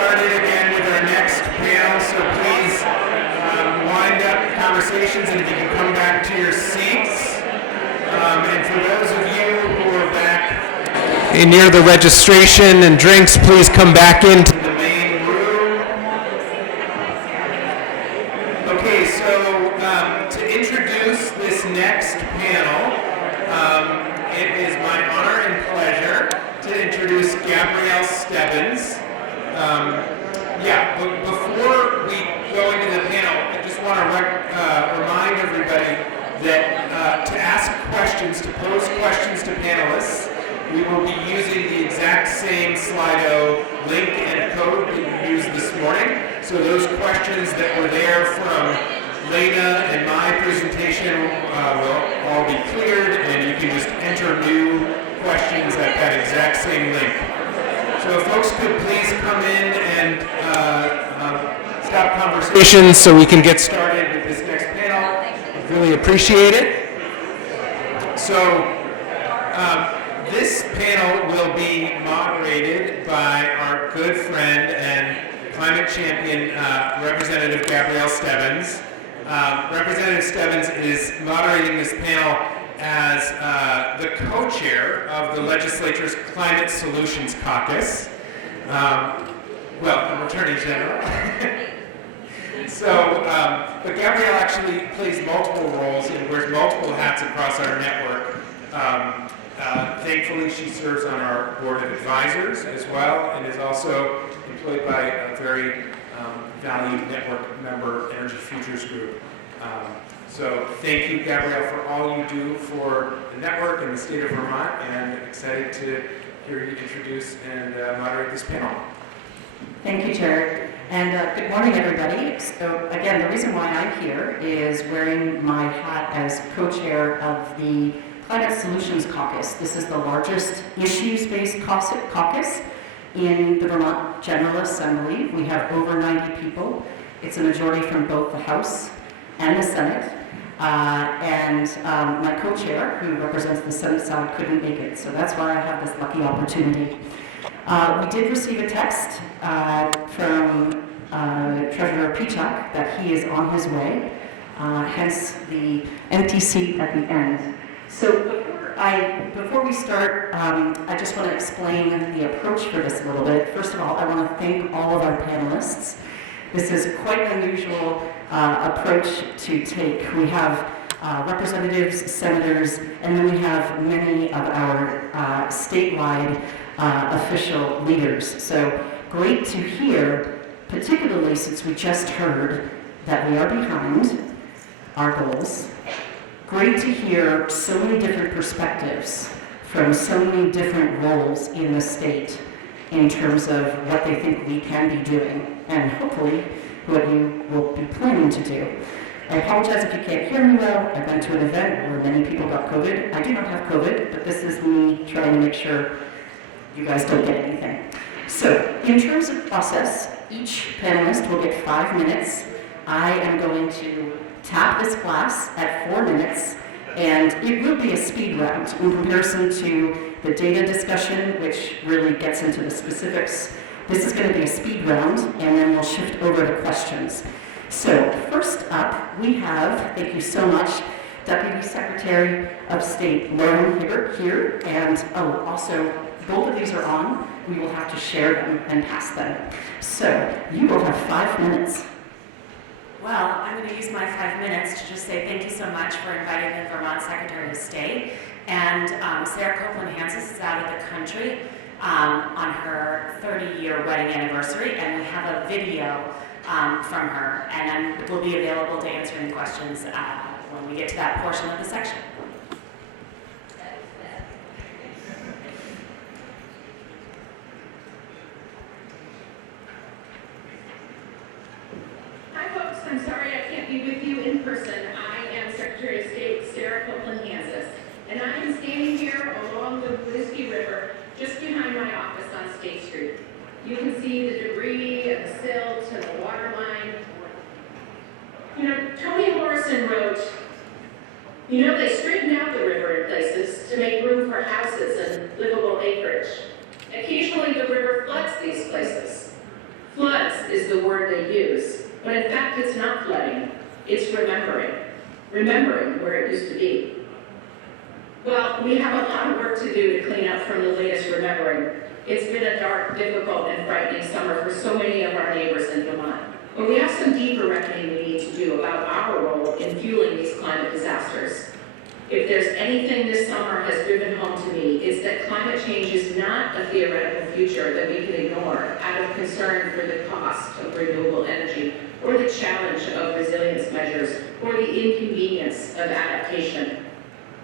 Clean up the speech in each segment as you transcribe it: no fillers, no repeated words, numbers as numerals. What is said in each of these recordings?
started again with our next panel, so please wind up conversations and if you can come back to your seats. And for those of you who are back near the registration and drinks, please come back into the main room. Okay, so to introduce this next panel, it is my honor and pleasure to introduce Gabrielle Stebbins. But before we go into the panel, I just want to remind everybody that to ask questions, to pose questions to panelists, we will be using the exact same Slido link and code that you used this morning. So those questions that were there from Lena and my presentation will all be cleared, and you can just enter new questions at that exact same link. So if folks could please come in and stop conversations so we can get started with this next panel. I really appreciate it. So this panel will be moderated by our good friend and climate champion, Representative Gabrielle Stebbins. Representative Stebbins is moderating this panel as the co-chair of the legislature's Climate Solutions Caucus. I'm Attorney General. But Gabrielle actually plays multiple roles and wears multiple hats across our network. Thankfully, she serves on our board of advisors as well, and is also employed by a very valued network member, Energy Futures Group. So thank you, Gabrielle, for all you do for the network and the state of Vermont, and excited to hear you introduce and moderate this panel. Thank you, Jared. And good morning, everybody. So again, the reason why I'm here is wearing my hat as co-chair of the Climate Solutions Caucus. This is the largest issues-based caucus in the Vermont General Assembly. We have over 90 people. It's a majority from both the House and the Senate. My co-chair, who represents the Senate side, couldn't make it. So that's why I have this lucky opportunity. We did receive a text from Treasurer Pichak that he is on his way, hence the empty seat at the end. So before we start, I just want to explain the approach for this a little bit. First of all, I want to thank all of our panelists. This is quite an unusual approach to take. We have representatives, senators, and then we have many of our statewide official leaders. So great to hear, particularly since we just heard that we are behind our goals. Great to hear so many different perspectives from so many different roles in the state in terms of what they think we can be doing, and hopefully what you will be planning to do. I apologize if you can't hear me well. I went to an event where many people got COVID. I do not have COVID, but this is me trying to make sure you guys don't get anything. So, in terms of process, each panelist will get 5 minutes. I am going to tap this glass at 4 minutes, and it will be a speed round in comparison to the data discussion, which really gets into the specifics. This is going to be a speed round, and then we'll shift over to questions. So, first up, we have, thank you so much, Deputy Secretary of State Lauren Hibbert here, and also, both of these are on. We will have to share them and pass them. So, you will have 5 minutes. Well, I'm going to use my 5 minutes to just say thank you so much for inviting the Vermont Secretary of State. And Sarah Copeland-Hansis is out of the country on her 30-year wedding anniversary, and we have a video from her, and will be available to answer any questions when we get to that portion of the section. Hi folks, I'm sorry I can't be with you in person. I am Secretary of State Sarah Copeland-Hansis, and I am standing here along the Whiskey River just behind my office on State Street. You can see the debris and the silt and the water line. You know, Toni Morrison wrote, they straighten out the river in places to make room for houses and livable acreage. Occasionally the river floods these places. is the word they use, but in fact it's not flooding, it's remembering. Remembering where it used to be. Well, we have a lot of work to do to clean up from the latest remembering. It's been a dark, difficult, and frightening summer for so many of our neighbors in Vermont. But we have some deeper reckoning we need to do about our role in fueling these climate disasters. If there's anything this summer has driven home to me, it's that climate change is not a theoretical future that we can ignore out of concern for the cost of renewable energy, or the challenge of resilience measures, or the inconvenience of adaptation.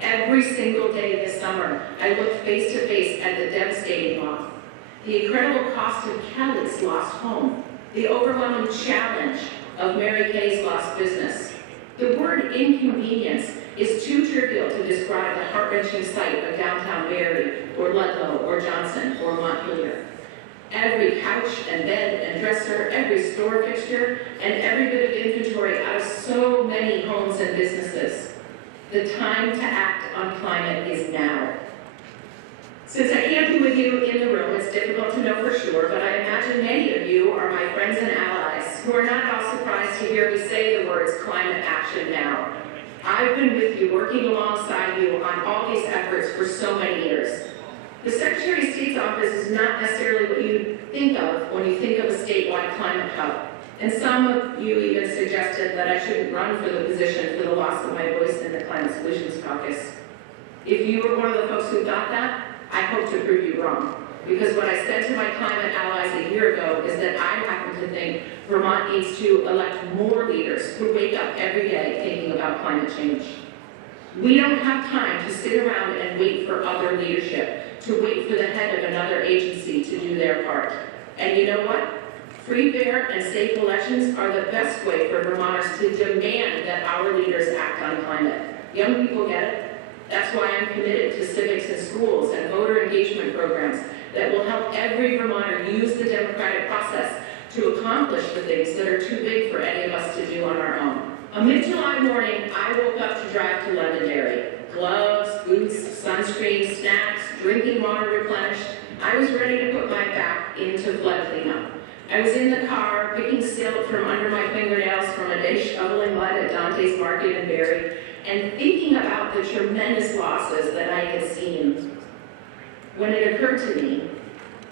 Every single day this summer, I looked face to face at the devastating loss, the incredible cost of Kelly's lost home, the overwhelming challenge of Mary Kay's lost business. The word inconvenience is too trivial to describe the heart-wrenching sight of downtown Barrie, or Ludlow, or Johnson, or Montpelier. Every couch and bed and dresser, every store fixture, and every bit of inventory out of so many homes and businesses. The time to act on climate is now. Since I can't be with you in the room, it's difficult to know for sure, but I imagine many of you are my friends and allies who are not at all surprised to hear me say the words climate action now. I've been with you, working alongside you on all these efforts for so many years. The Secretary of State's office is not necessarily what you think of when you think of a statewide climate hub. And some of you even suggested that I shouldn't run for the position for the loss of my voice in the Climate Solutions Caucus. If you were one of the folks who thought that, I hope to prove you wrong. Because what I said to my climate allies a year ago is that I happen to think Vermont needs to elect more leaders who wake up every day thinking about climate change. We don't have time to sit around and wait for other leadership, to wait for the head of another agency to do their part. And you know what? Free, fair, and safe elections are the best way for Vermonters to demand that our leaders act on climate. Young people get it. That's why I'm committed to civics in schools and voter engagement programs that will help every Vermonter use the democratic process to accomplish the things that are too big for any of us to do on our own. A mid-July morning, I woke up to drive to Londonderry. Gloves, boots, sunscreen, snacks, drinking water replenished. I was ready to put my back into flood cleanup. I was in the car, picking silt from under my fingernails from a day shoveling mud at Dante's Market in Barrie, and thinking about the tremendous losses that I had seen. When it occurred to me,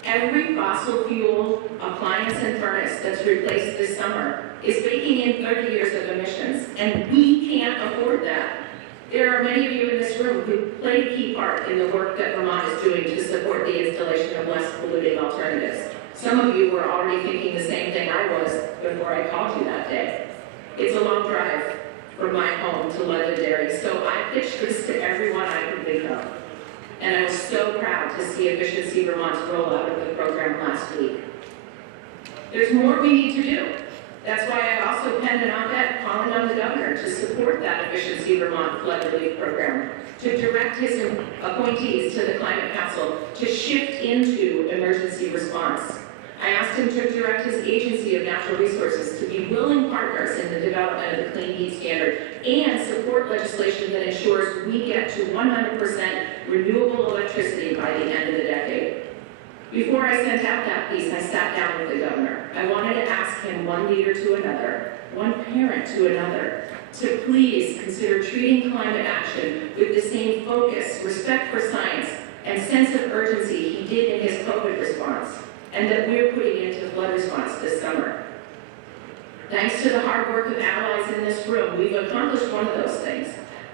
every fossil fuel appliance and furnace that's replaced this summer is baking in 30 years of emissions, and we can't afford that. There are many of you in this room who played a key part in the work that Vermont is doing to support the installation of less polluting alternatives. Some of you were already thinking the same thing I was before I called you that day. It's a long drive from my home to Londonderry, so I pitched this to everyone I could think of. And I was so proud to see Efficiency Vermont's rollout of the program last week. There's more we need to do. That's why I also penned an op-ed calling on the governor to support that Efficiency Vermont flood relief program, to direct his appointees to the Climate Council to shift into emergency response. I asked him to direct his Agency of Natural Resources to be willing partners in the development of the Clean Heat Standard and support legislation that ensures we get to 100% renewable electricity by the end of the decade. Before I sent out that piece, I sat down with the governor. I wanted to ask him, one leader to another, one parent to another, to please consider treating climate action with the same focus, respect for science, and sense of urgency he did in his COVID response, and that we're putting into flood response this summer. Thanks to the hard work of allies in this room, we've accomplished one of those things.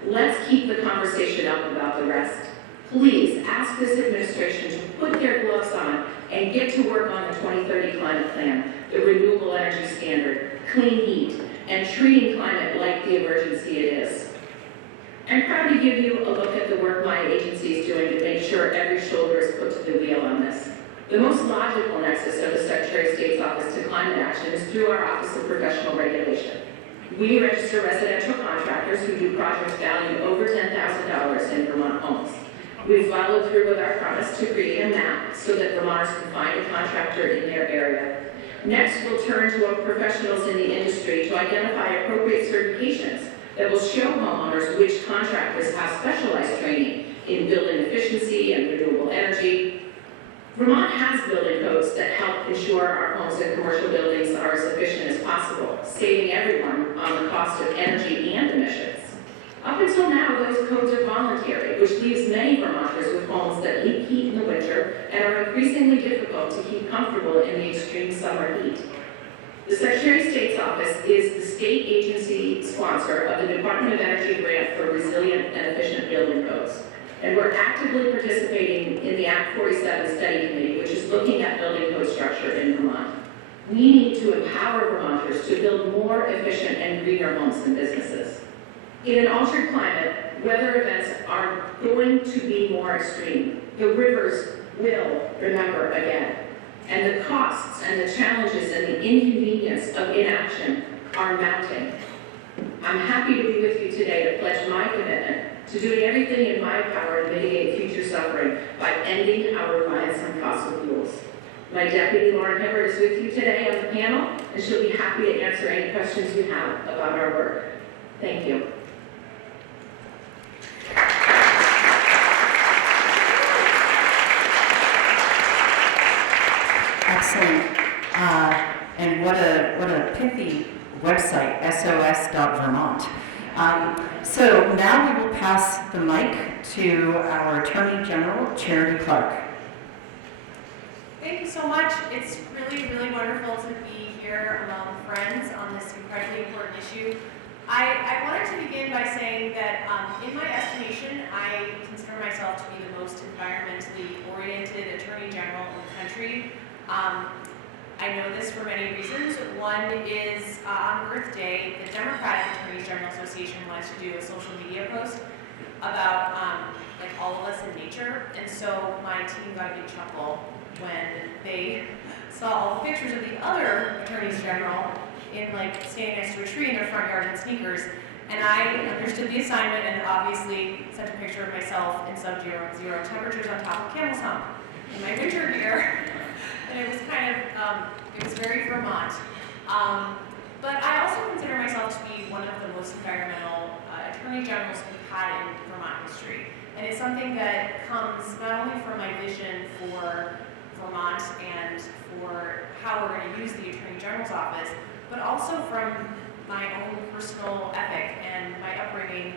Let's keep the conversation up about the rest. Please ask this administration to put their gloves on and get to work on the 2030 climate plan, the renewable energy standard, clean heat, and treating climate like the emergency it is. I'm proud to give you a look at the work my agency is doing to make sure every shoulder is put to the wheel on this. The most logical nexus of the Secretary of State's Office to climate action is through our Office of Professional Regulation. We register residential contractors who do projects valued over $10,000 in Vermont homes. We've followed through with our promise to create a map so that Vermonters can find a contractor in their area. Next, we'll turn to our professionals in the industry to identify appropriate certifications that will show homeowners which contractors have specialized training in building efficiency and renewable energy. Vermont has building codes that help ensure our homes and commercial buildings are as efficient as possible, saving everyone on the cost of energy and emissions. Up until now, those codes are voluntary, which leaves many Vermonters with homes that leak heat in the winter and are increasingly difficult to keep comfortable in the extreme summer heat. The Secretary of State's office is the state agency sponsor of the Department of Energy grant for resilient and efficient building codes. And we're actively participating in the Act 47 Study Committee, which is looking at building code structure in Vermont. We need to empower Vermonters to build more efficient and greener homes and businesses. In an altered climate, weather events are going to be more extreme. The rivers will remember again. And the costs and the challenges and the inconvenience of inaction are mounting. I'm happy to be with you today to pledge my commitment to doing everything in my power to mitigate future suffering by ending our reliance on fossil fuels. My deputy, Lauren Hibbert, is with you today on the panel, and she'll be happy to answer any questions you have about our work. Thank you. Excellent. And what a pithy website, sos.vermont. So now we will pass the mic to our Attorney General, Charity Clark. Thank you so much. It's really, really wonderful to be here among friends on this incredibly important issue. I wanted to begin by saying that in my estimation, I consider myself to be the most environmentally oriented Attorney General in the country. I know this for many reasons. One is on Earth Day, the Democratic Attorneys General Association wanted to do a social media post about like all of us in nature, and so my team got a big chuckle when they saw all the pictures of the other attorneys general in like standing next to a tree in their front yard in sneakers. And I understood the assignment and obviously sent a picture of myself in sub-zero temperatures on top of Camel's Hump in my winter gear. And it was kind of, it was very Vermont. But I also consider myself to be one of the most environmental attorney generals we've had in Vermont history. And it's something that comes not only from my vision for Vermont and for how we're going to use the Attorney General's office, but also from my own personal ethic and my upbringing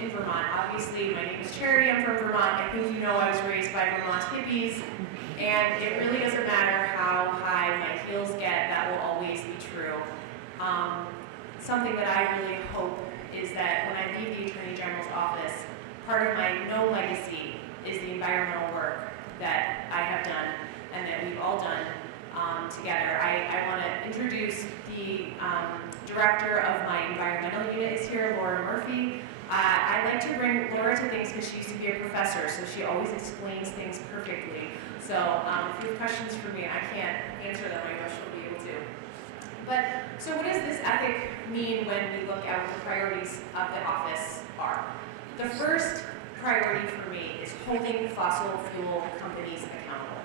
in Vermont. Obviously, my name is Charity, I'm from Vermont. I think you know I was raised by Vermont hippies, and it really doesn't matter how high my heels get, that will always be true. Something that I really hope is that when I leave the Attorney General's office, part of my known legacy is the environmental work that I have done and that we've all done together. I want to introduce the director of my environmental unit is here, Laura Murphy. I like to bring Laura to things because she used to be a professor, so she always explains things perfectly. So if you have questions for me, I can't answer them. I know she'll be able to. But so what does this ethic mean when we look at what the priorities of the office are? The first priority for me is holding fossil fuel companies accountable.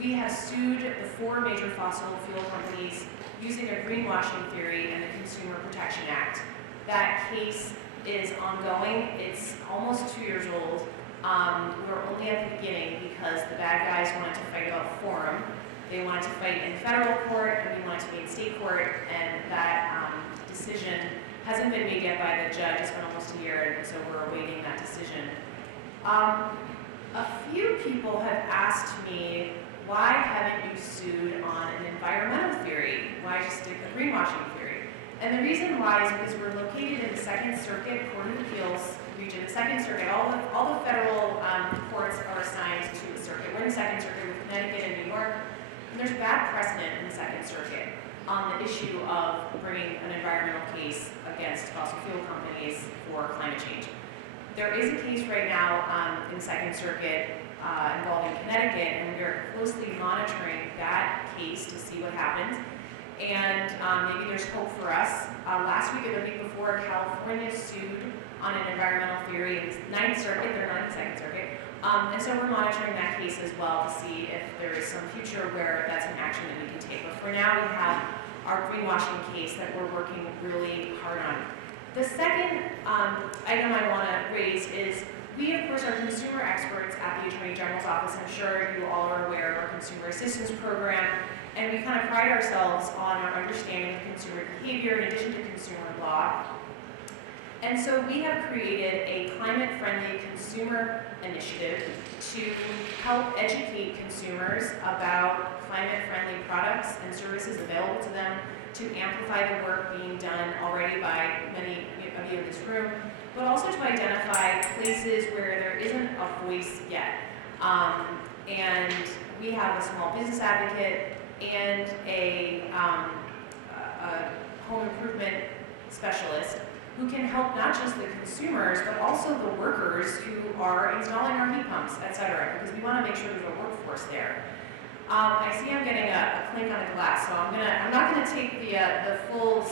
We have sued the 4 major fossil fuel companies using a greenwashing theory and the Consumer Protection Act. That case is ongoing. It's almost 2 years old. We're only at the beginning because the bad guys wanted to fight about forum. They wanted to fight in federal court, and we wanted to be in state court, and that decision hasn't been made yet by the judge. It's been almost a year, and so we're awaiting that decision. A few people have asked me, why haven't you sued on an environmental theory? Why just stick with greenwashing theory? And the reason why is because we're located in the Second Circuit Court of Appeals region. The Second Circuit, all the federal courts are assigned to the circuit. We're in the Second Circuit with Connecticut and New York. And there's bad precedent in the Second Circuit on the issue of bringing an environmental case against fossil fuel companies for climate change. There is a case right now in the Second Circuit involving Connecticut, and we are closely monitoring that case to see what happens. And maybe there's hope for us. Last week or the week before, California sued on an environmental theory in the Ninth Circuit. They're not in the Second Circuit. And so we're monitoring that case as well to see if there is some future where that's an action that we can take. But for now, we have our greenwashing case that we're working really hard on. The second item I want to raise is We, of course, are consumer experts at the Attorney General's office. I'm sure you all are aware of our Consumer Assistance Program, and we kind of pride ourselves on our understanding of consumer behavior in addition to consumer law. And so we have created a climate-friendly consumer initiative to help educate consumers about climate-friendly products and services available to them, to amplify the work being done already by many of you in this room, but also to identify places where there isn't a voice yet. And we have a small business advocate and a home improvement specialist who can help not just the consumers, but also the workers who are installing our heat pumps, et cetera, because we want to make sure there's a workforce there. I see I'm getting a clink on the glass, so I'm not gonna take the full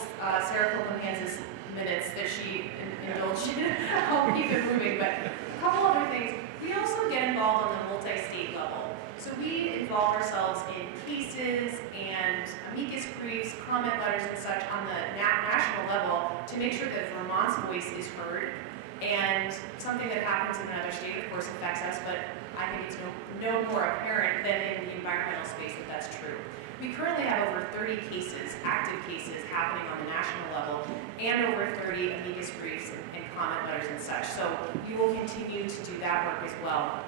Sarah Copeland-Hans's minutes that she indulged in. I'll keep it moving, but a couple other things. We also get involved on the multi-state level. So we involve ourselves in cases and amicus briefs, comment letters and such on the national level to make sure that Vermont's voice is heard. And something that happens in another state, of course, affects us, but I think it's no more apparent than in the environmental space that that's true. We currently have over 30 cases, active cases, happening on the national level, and over 30 amicus briefs and comment letters and such. So you will continue to do that work as well.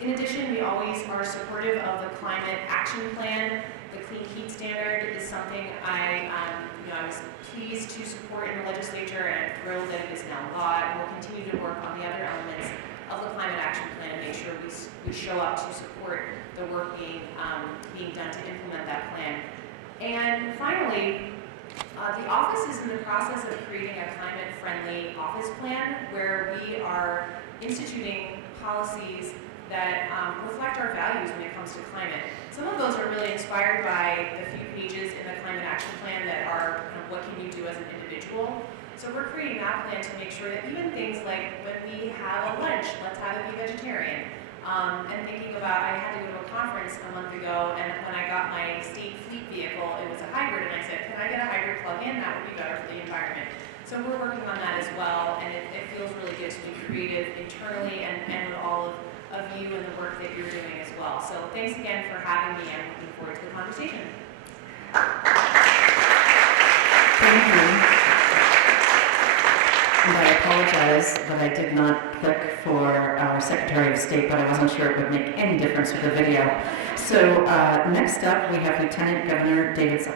In addition, we always are supportive of the Climate Action Plan. The Clean Heat Standard is something I was pleased to support in the legislature, and I'm thrilled that it is now law. And we'll continue to work on the other elements of the Climate Action Plan and make sure we show up to support the work being done to implement that plan. And finally, the office is in the process of creating a climate-friendly office plan where we are instituting policies that reflect our values when it comes to climate. Some of those are really inspired by the few pages in the Climate Action Plan that are what can you do as an individual. So we're creating that plan to make sure that even things like when we have a lunch, let's have it be vegetarian. And thinking about, I had to go to a conference a month ago, and when I got my state fleet vehicle, it was a hybrid, and I said, can I get a hybrid plug-in? That would be better for the environment. So we're working on that as well, and it feels really good to be creative internally and with all of you and the work that you're doing as well. So thanks again for having me. I'm looking forward to the conversation. Thank you. And I apologize that I did not click for our Secretary of State, but I wasn't sure it would make any difference with the video. So next up, we have Lieutenant Governor Davidson.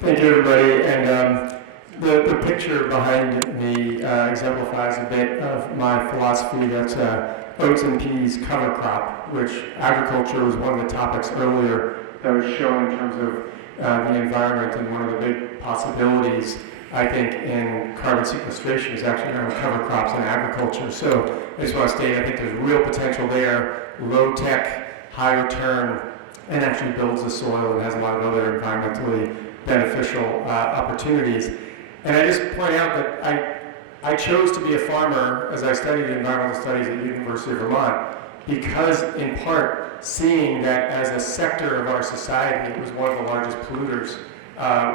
Thank you, everybody. And the picture behind me exemplifies a bit of my philosophy. That's oats and peas cover crop, which agriculture was one of the topics earlier that was shown in terms of the environment, and one of the big possibilities, I think, in carbon sequestration is actually around cover crops and agriculture. So I just want to state, I think there's real potential there, low tech, high return, and actually builds the soil and has a lot of other environmentally beneficial opportunities. And I just point out that I chose to be a farmer as I studied environmental studies at the University of Vermont because, in part, seeing that as a sector of our society, it was one of the largest polluters.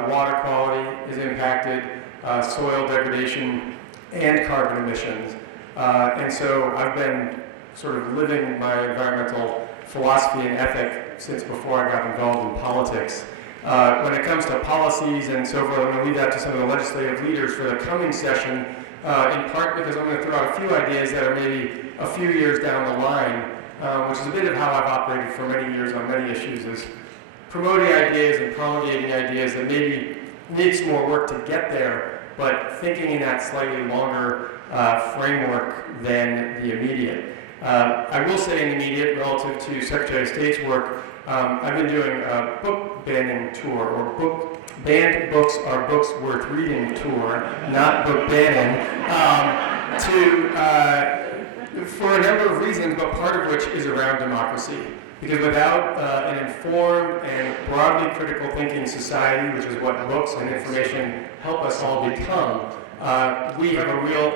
Water quality is impacted, soil degradation, and carbon emissions. And so I've been sort of living my environmental philosophy and ethic since before I got involved in politics. When it comes to policies and so forth, I'm going to leave that to some of the legislative leaders for the coming session, in part because I'm going to throw out a few ideas that are maybe a few years down the line, which is a bit of how I've operated for many years on many issues, is promoting ideas and promulgating ideas that maybe need some more work to get there, but thinking in that slightly longer framework than the immediate. I will say in the immediate, relative to Secretary of State's work, I've been doing a book banning tour, or banned books are books worth reading tour, not book banning, for a number of reasons, but part of which is around democracy. Because without an informed and broadly critical thinking society, which is what books and information help us all become, we have a real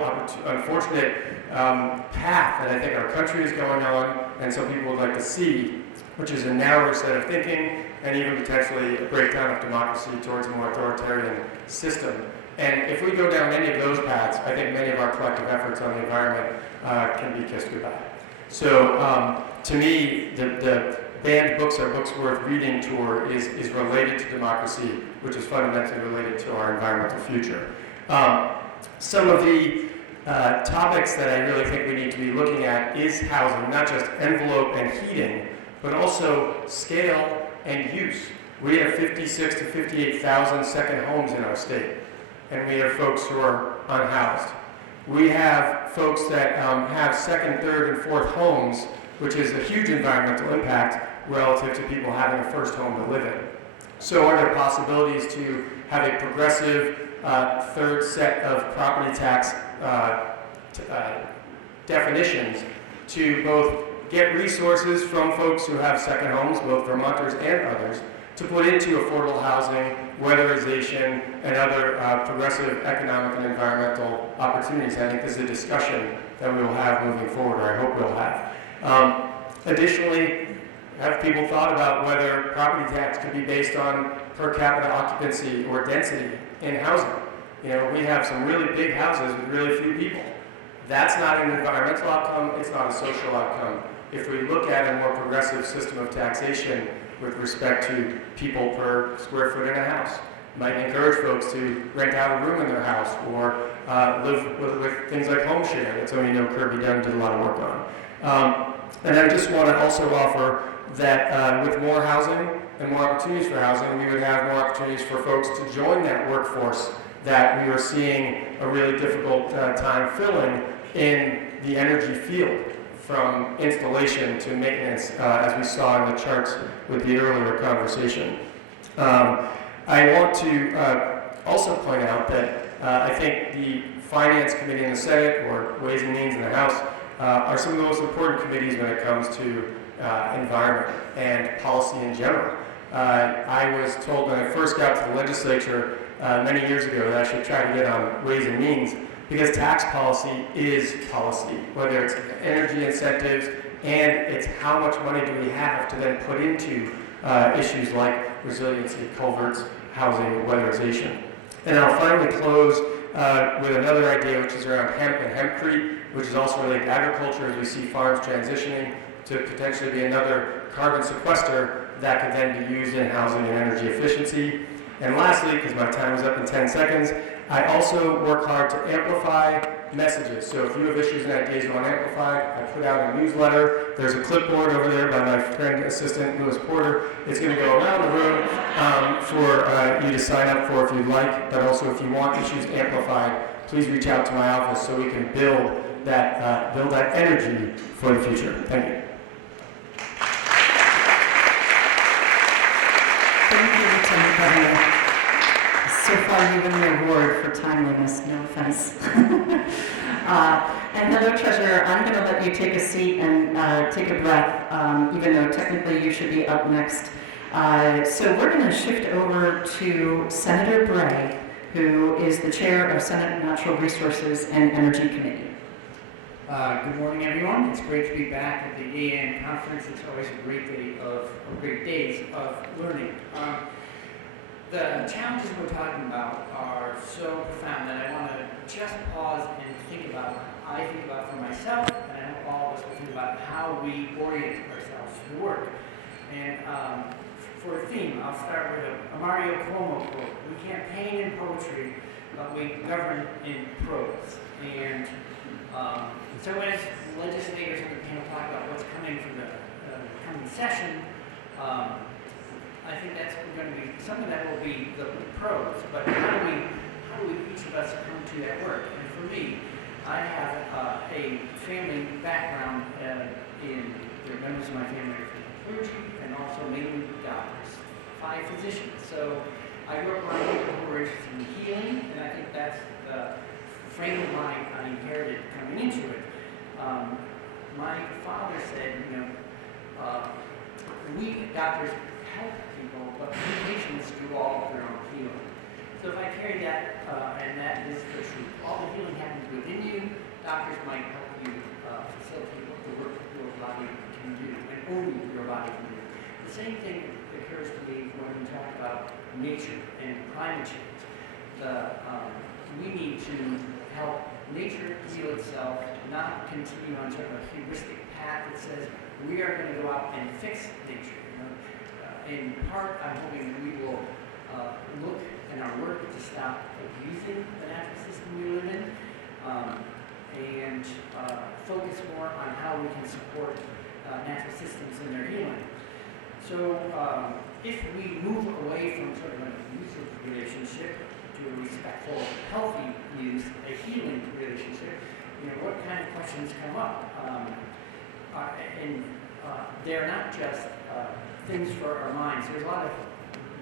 unfortunate path that I think our country is going on, and some people would like to see, which is a narrower set of thinking and even potentially a breakdown of democracy towards a more authoritarian system. And if we go down any of those paths, I think many of our collective efforts on the environment can be kissed goodbye. So to me, the banned books are books worth reading tour is related to democracy, which is fundamentally related to our environmental future. Some of the topics that I really think we need to be looking at is housing, not just envelope and heating, but also scale and use. We have 56 to 58,000 second homes in our state, and we have folks who are unhoused. We have folks that have second, third, and fourth homes, which is a huge environmental impact relative to people having a first home to live in. So are there possibilities to have a progressive third set of property tax definitions to both get resources from folks who have second homes, both Vermonters and others, to put into affordable housing, weatherization, and other progressive economic and environmental opportunities. I think this is a discussion that we will have moving forward, or I hope we'll have. Additionally, have people thought about whether property tax could be based on per capita occupancy or density in housing? You know, we have some really big houses with really few people. That's not an environmental outcome, it's not a social outcome. If we look at a more progressive system of taxation with respect to people per square foot in a house, might encourage folks to rent out a room in their house or live with things like home share. That's something you know Kirby Dunn did a lot of work on. And I just want to also offer that with more housing and more opportunities for housing, we would have more opportunities for folks to join that workforce that we are seeing a really difficult time filling in the energy field, from installation to maintenance, as we saw in the charts with the earlier conversation. I want to also point out that I think the Finance Committee in the Senate, or Ways and Means in the House, are some of the most important committees when it comes to environment and policy in general. I was told when I first got to the legislature many years ago that I should try to get on Ways and Means, because tax policy is policy, whether it's energy incentives and it's how much money do we have to then put into issues like resiliency, culverts, housing, weatherization. And I'll finally close with another idea, which is around hemp and hempcrete, which is also related to agriculture, as we see farms transitioning to potentially be another carbon sequester that could then be used in housing and energy efficiency. And lastly, because my time is up in 10 seconds, I also work hard to amplify messages. So if you have issues and ideas you want amplified, I put out a newsletter. There's a clipboard over there by my friend, assistant, Lewis Porter. It's going to go around the room for you to sign up for if you'd like, but also if you want issues amplified, please reach out to my office so we can build that energy for the future. Thank you. Thank you, Lieutenant Governor. So far, you've won the award for timeliness, no offense. And Hello Treasurer, I'm going to let you take a seat and take a breath, even though technically you should be up next. So we're going to shift over to Senator Bray, who is the chair of Senate Natural Resources and Energy Committee. Good morning, everyone. It's great to be back at the EAN conference. It's always a great days of learning. The challenges we're talking about are so profound that I want to just pause and think about. I think about for myself, and I hope all of us will think about how we orient ourselves to the work. And for a theme, I'll start with a Mario Cuomo quote: "We campaign in poetry, but we govern in prose." And so as legislators on the panel talk about what's coming from the coming session, I think that's going to be something that will be the pros. But how do we each of us come to that work? And for me, I have a family background in the members of my family are from clergy and also mainly doctors, 5 physicians. So I grew up around people who were interested in healing, and I think that's the frame of mind I inherited coming into it. My father said, we doctors help people, but we patients do all of their own healing. So if I carry that, and that is the truth, all the healing happens within you. Doctors might help you facilitate what the work your body can do, and only your body can do. The same thing occurs to me when we talk about nature and climate change. we need to help nature heal itself, not continue on sort of a heuristic path that says we are going to go out and fix nature. In part, I'm hoping we will look in our work to stop abusing the natural system we live in, and focus more on how we can support natural systems in their healing. So if we move away from sort of an abusive relationship to a respectful, healthy use, a healing relationship, what kind of questions come up? They're not just things for our minds. There's a lot of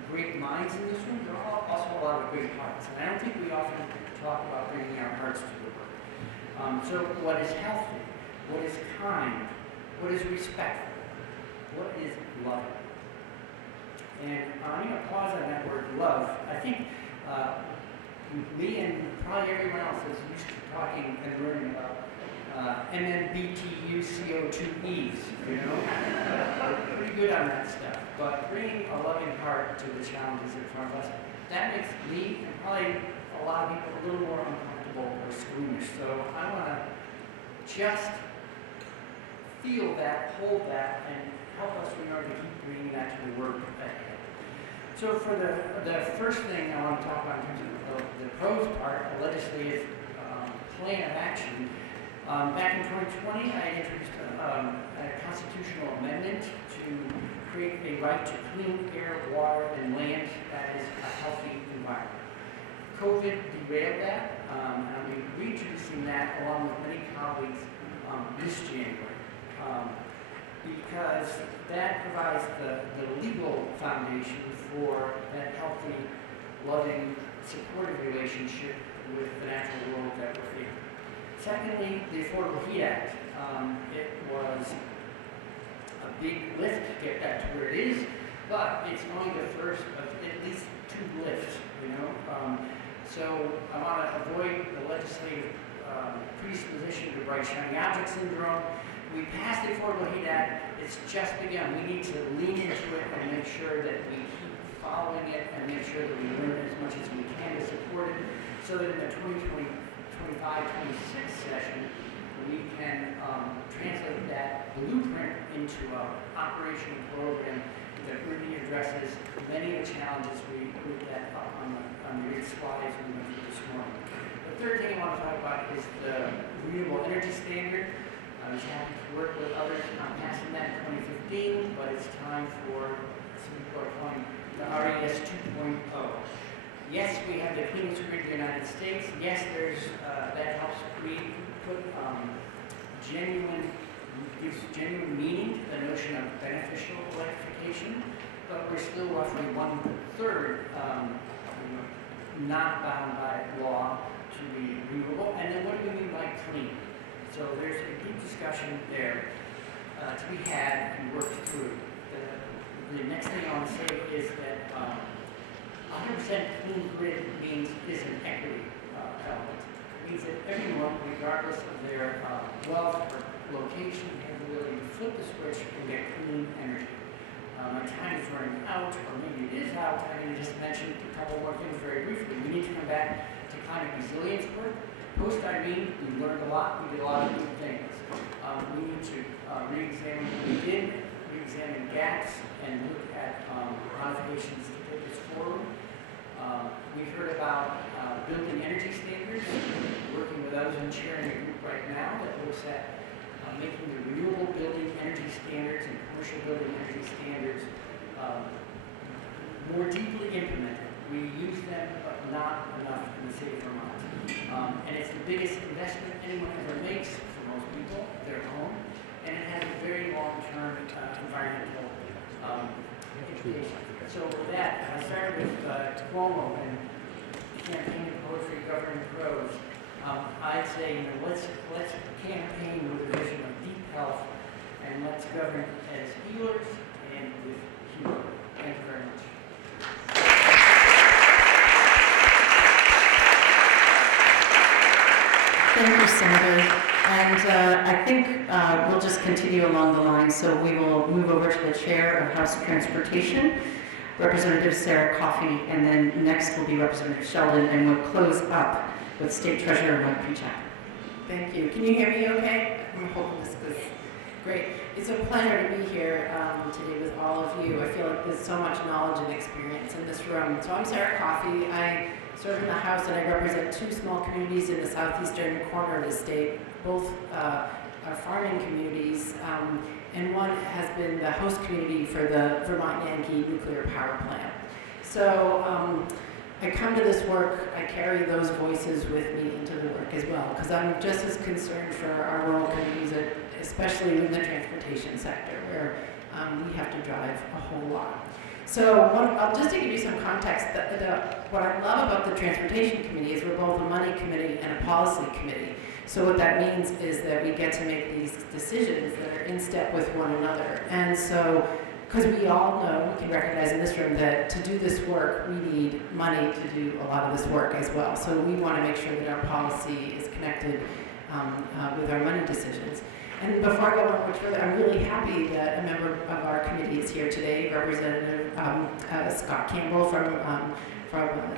great minds in this room. There are also a lot of great hearts. And I don't think we often talk about bringing our hearts to the work. So what is healthy? What is kind? What is respectful? What is loving? And I'm going to pause on that word love. I think me and probably everyone else is used to talking and learning about MNBTU CO2Es, pretty good on that stuff. But bringing a loving heart to the challenges in front of us, that makes me and probably a lot of people a little more uncomfortable or squeamish. So I want to just feel that, hold that, and help us in order to keep bringing that to the work ahead. So for the first thing I want to talk about in terms of the pros part, the legislative plan of action. Back in 2020, I introduced a constitutional amendment to create a right to clean air, water, and land that is a healthy environment. COVID derailed that, and I'll be reintroducing that along with many colleagues this January, because that provides the legal foundation for that healthy, loving, supportive relationship with the natural world that we're in. Secondly, the Affordable Heat Act. It was a big lift to get that to where it is, but it's only the first of at least 2 lifts, So I want to avoid the legislative predisposition to bright shiny object syndrome. We passed the Affordable Heat Act. It's just begun. We need to lean into it and make sure that we keep following it and make sure that we learn as much as we can to support it, so that in the 2025-26 session, we can translate that blueprint into an operational program that really addresses many of the challenges we looked at on the slides we went through this morning. The third thing I want to talk about is the renewable energy standard. I was happy to work with others on passing that in 2015, but it's time for some people are calling the RES 2.0. Yes, we have the cleanest grid in the United States. Yes, there's that helps gives genuine meaning to the notion of beneficial electrification, but we're still roughly 1/3 not bound by law to be renewable. And then what do we mean by clean? So there's a deep discussion there to be had and worked through. The next thing I want to say is that 100% clean grid is an equity element. It means that everyone, regardless of their wealth or location, has the ability to flip the switch and get clean energy. My time is running out, or maybe it is out. I'm going to just mention a couple more things very briefly. We need to come back to climate resilience work. Post-Irene, we learned a lot. We did a lot of good things. We need to re-examine what we did, re-examine gaps, and look at modifications to take this forward. We heard about building energy standards, working with others and chairing a group right now that looks at making the renewable building energy standards and commercial building energy standards more deeply implemented. We use them, but not enough in the city of Vermont. And it's the biggest investment anyone ever makes for most people, their home, and it has a very long-term environmental implication. So with that, I started with Cuomo and campaign and poetry governing prose. I'd say, let's campaign with a vision of deep health, and let's govern as healers and with humor. Thank you very much. Thank you, Senator. And I think we'll just continue along the line. So we will move over to the Chair of House Transportation, Representative Sarah Coffey, and then next will be Representative Sheldon, and we'll close up with State Treasurer Mike Pichak. Thank you. Can you hear me okay? I'm hoping this is great. It's a pleasure to be here today with all of you. I feel like there's so much knowledge and experience in this room. So I'm Sarah Coffey. I serve in the House and I represent 2 small communities in the southeastern corner of the state. Both are farming communities, and one has been the host community for the Vermont Yankee nuclear power plant. So I come to this work, I carry those voices with me into the work as well, because I'm just as concerned for our rural communities, especially in the transportation sector, where we have to drive a whole lot. So just to give you some context, what I love about the Transportation Committee is we're both a money committee and a policy committee. So what that means is that we get to make these decisions that are in step with one another. And so, because we all know, we can recognize in this room that to do this work, we need money to do a lot of this work as well. So we want to make sure that our policy is connected with our money decisions. And before I go on much further, I'm really happy that a member of our committee is here today, Representative Scott Campbell from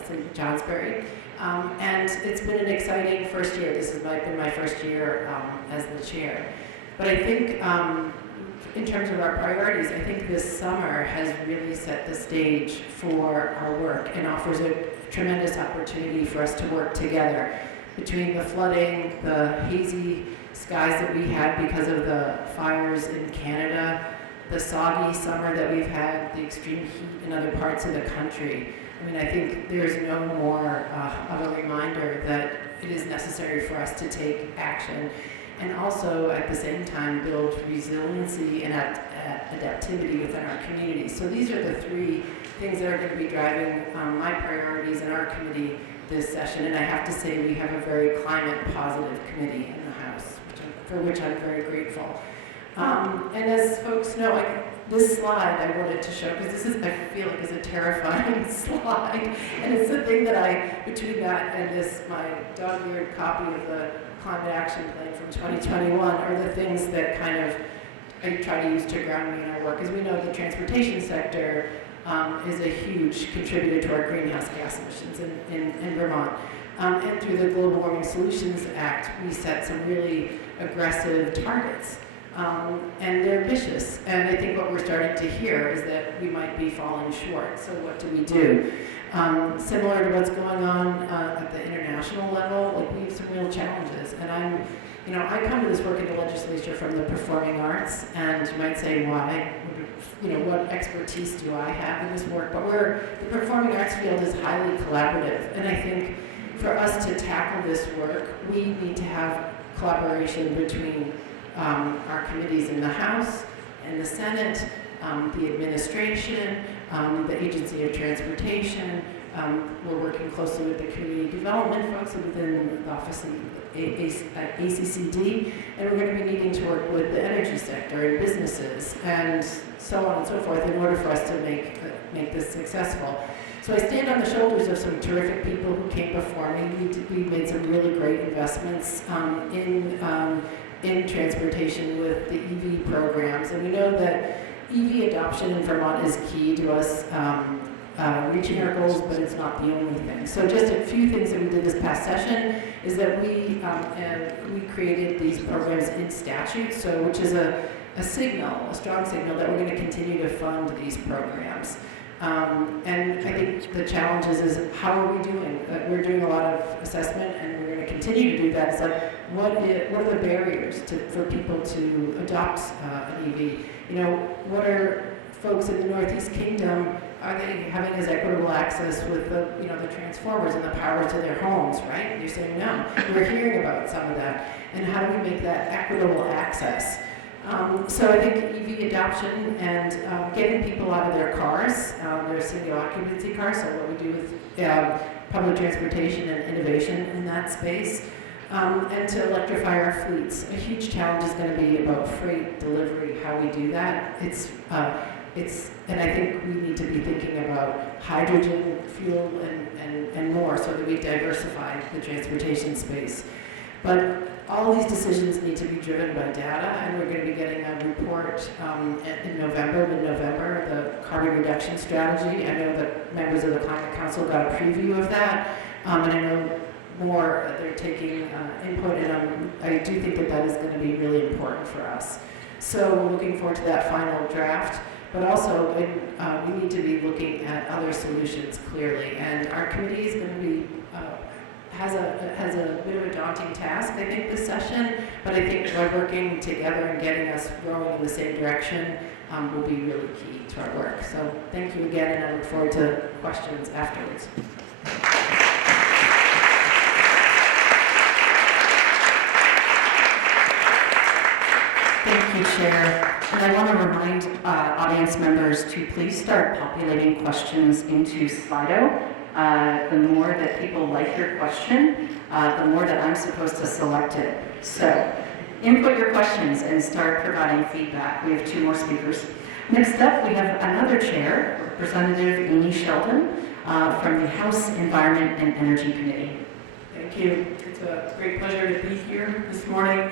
St. Johnsbury. And it's been an exciting first year. This has been my first year as the chair. But I think in terms of our priorities, I think this summer has really set the stage for our work and offers a tremendous opportunity for us to work together between the flooding, the hazy skies that we had because of the fires in Canada, the soggy summer that we've had, the extreme heat in other parts of the country. I mean, I think there's no more of a reminder that it is necessary for us to take action and also at the same time build resiliency and adaptivity within our communities. So these are the 3 things that are going to be driving my priorities in our committee this session. And I have to say we have a very climate positive committee in the House, for which I'm very grateful. And as folks know, this slide I wanted to show, because I feel like is a terrifying slide. And it's the thing that between that and my dog-eared copy of the Climate Action Plan from 2021 are the things that I try to use to ground me in our work. As we know, the transportation sector is a huge contributor to our greenhouse gas emissions in Vermont. And through the Global Warming Solutions Act, we set some really aggressive targets. And they're ambitious. And I think what we're starting to hear is that we might be falling short. So what do we do? Similar to what's going on at the international level, we have some real challenges. And I come to this work in the legislature from the performing arts, and you might say, why? What expertise do I have in this work? But the performing arts field is highly collaborative. And I think for us to tackle this work, we need to have collaboration between our committees in the House and the Senate, the administration, the Agency of Transportation. We're working closely with the community development folks within the office at ACCD, and we're going to be needing to work with the energy sector and businesses and so on and so forth in order for us to make this successful. So I stand on the shoulders of some terrific people who came before me. We made some really great investments in transportation with the EV programs, and we know that EV adoption in Vermont is key to us reaching our goals, but it's not the only thing. So just a few things that we did this past session is that we created these programs in statute, which is a strong signal that we're going to continue to fund these programs. And I think the challenge is how are we doing? We're doing a lot of assessment, and we're going to continue to do that. It's like, what are the barriers for people to adopt an EV? What are folks in the Northeast Kingdom, are they having as equitable access with the transformers and the power to their homes, right? You're saying no. We're hearing about some of that. And how do we make that equitable access? So I think EV adoption and getting people out of their cars, their single occupancy cars, so what we do with public transportation and innovation in that space, and to electrify our fleets. A huge challenge is going to be about freight delivery, how we do that. And I think we need to be thinking about hydrogen fuel and more so that we diversify the transportation space. But all these decisions need to be driven by data, and we're going to be getting a report in November, mid-November, the carbon reduction strategy. I know that members of the Climate Council got a preview of that, and I know more they're taking input, and I do think that that is going to be really important for us. So we're looking forward to that final draft, but also we need to be looking at other solutions clearly, and our committee is going to be has a bit of a daunting task, I think, this session, but I think by working together and getting us rowing in the same direction will be really key to our work. So thank you again, and I look forward to questions afterwards. Thank you, Chair. And I want to remind audience members to please start populating questions into Slido. The more that people like your question, the more that I'm supposed to select it. So input your questions and start providing feedback. We have 2 more speakers. Next up, we have another chair, Representative Amy Sheldon from the House Environment and Energy Committee. Thank you. It's a great pleasure to be here this morning.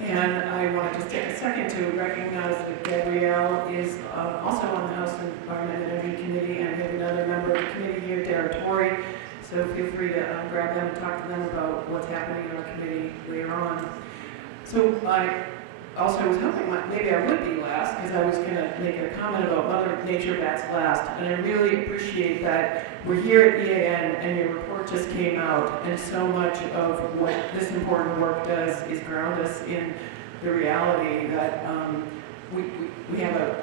And I want to just take a second to recognize that Gabrielle is also on the House Environment and Energy Committee, and we have another member of the committee here, Dara Torrey. So feel free to grab them and talk to them about what's happening in our committee later on. So I also was hoping maybe I would be last, because I was going to make a comment about Mother Nature Bats last. And I really appreciate that we're here at EAN and your report just came out, and so much of what this important work does is ground us in the reality that we have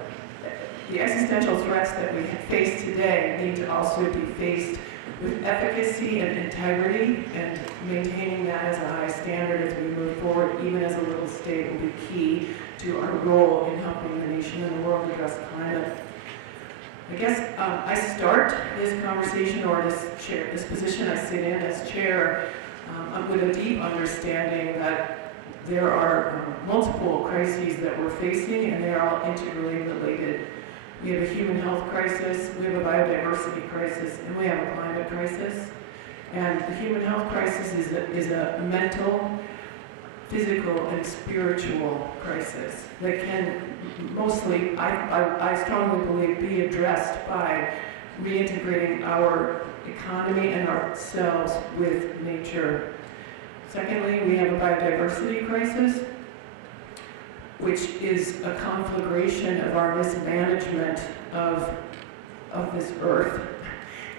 the existential threats that we face today need to also be faced with efficacy and integrity, and maintaining that as a high standard as we move forward, even as a little state, will be key to our role in helping the nation and the world address climate. I guess I start this conversation, or this position I sit in as chair, with a deep understanding that there are multiple crises that we're facing, and they're all integrally related. We have a human health crisis, we have a biodiversity crisis, and we have a climate crisis. And the human health crisis is a mental, physical, and spiritual crisis that can mostly, I strongly believe, be addressed by reintegrating our economy and ourselves with nature. Secondly, we have a biodiversity crisis, which is a conflagration of our mismanagement of this earth.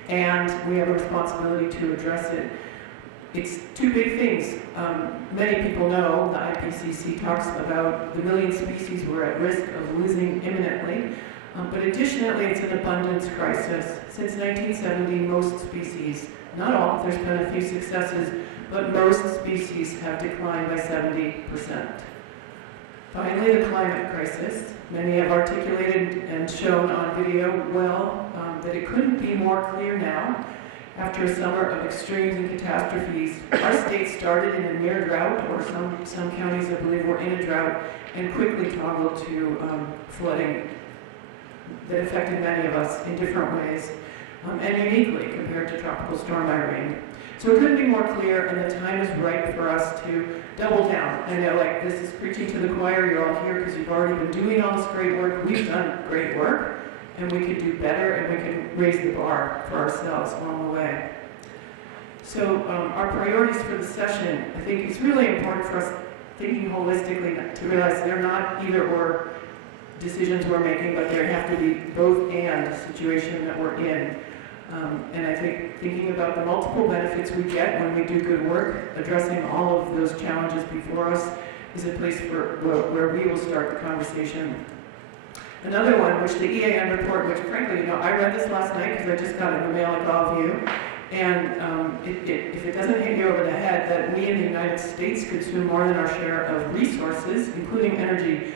And we have a responsibility to address it. It's 2 big things. Many people know the IPCC talks about the million species we're at risk of losing imminently. But additionally, it's an abundance crisis. Since 1970, most species, not all, there's been a few successes, but most species have declined by 70%. Finally, the climate crisis. Many have articulated and shown on video well that it couldn't be more clear now. After a summer of extremes and catastrophes, our state started in a near drought, or some counties, I believe, were in a drought, and quickly toggled to flooding that affected many of us in different ways, and uniquely compared to Tropical Storm Irene. So it couldn't be more clear, and the time is right for us to double down. I know, this is preaching to the choir. You're all here because you've already been doing all this great work. We've done great work, and we can do better, and we can raise the bar for ourselves along the way. So our priorities for the session, I think it's really important for us, thinking holistically, to realize they're not either-or decisions we're making, but there have to be both-and situation that we're in. And I think thinking about the multiple benefits we get when we do good work, addressing all of those challenges before us, is a place where we will start the conversation. Another one, which the EAN report, which frankly, I read this last night because I just got it in the mail like all of you, and if it doesn't hit you over the head that we in the United States consume more than our share of resources, including energy,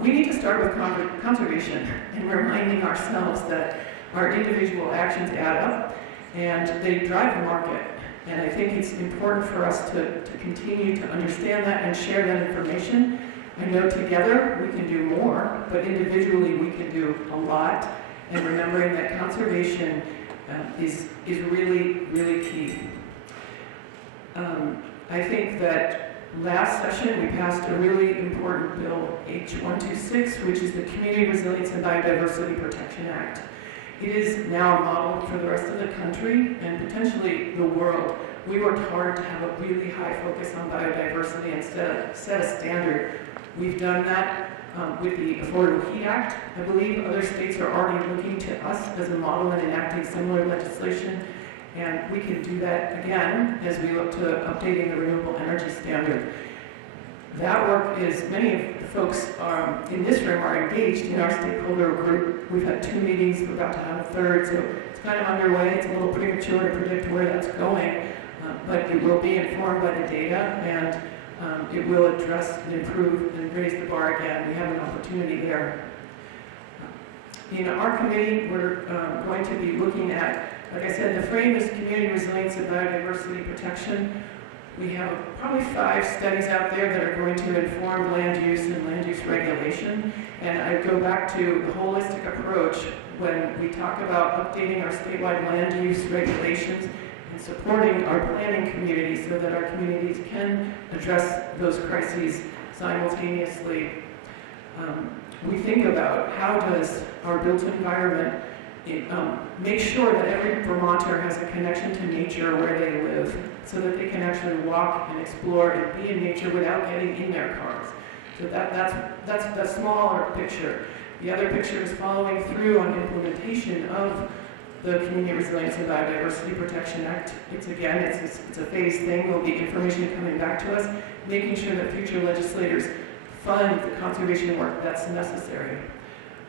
we need to start with conservation and reminding ourselves that our individual actions add up, and they drive the market. And I think it's important for us to continue to understand that and share that information. I know together we can do more, but individually we can do a lot. And remembering that conservation is really, really key. I think that Last session, we passed a really important bill, H126, which is the Community Resilience and Biodiversity Protection Act. It is now a model for the rest of the country and potentially the world. We worked hard to have a really high focus on biodiversity and set a standard. We've done that with the Affordable Heat Act. I believe other states are already looking to us as a model and enacting similar legislation, and we can do that again as we look to updating the renewable energy standard. That work is, many of the folks in this room are engaged in our stakeholder group. We've had 2 meetings, we're about to have a 3rd, so it's kind of underway. It's a little premature to predict where that's going, but it will be informed by the data, and it will address and improve and raise the bar again. We have an opportunity there. In our committee, we're going to be looking at, like I said, the frame is community resilience and biodiversity protection. We have probably 5 studies out there that are going to inform land use and land use regulation. And I go back to the holistic approach when we talk about updating our statewide land use regulations and supporting our planning communities so that our communities can address those crises simultaneously. We think about how does our built environment make sure that every Vermonter has a connection to nature where they live so that they can actually walk and explore and be in nature without getting in their cars. So that's the smaller picture. The other picture is following through on implementation of the Community Resilience and Biodiversity Protection Act. It's a phased thing. There'll be information coming back to us, making sure that future legislators fund the conservation work that's necessary.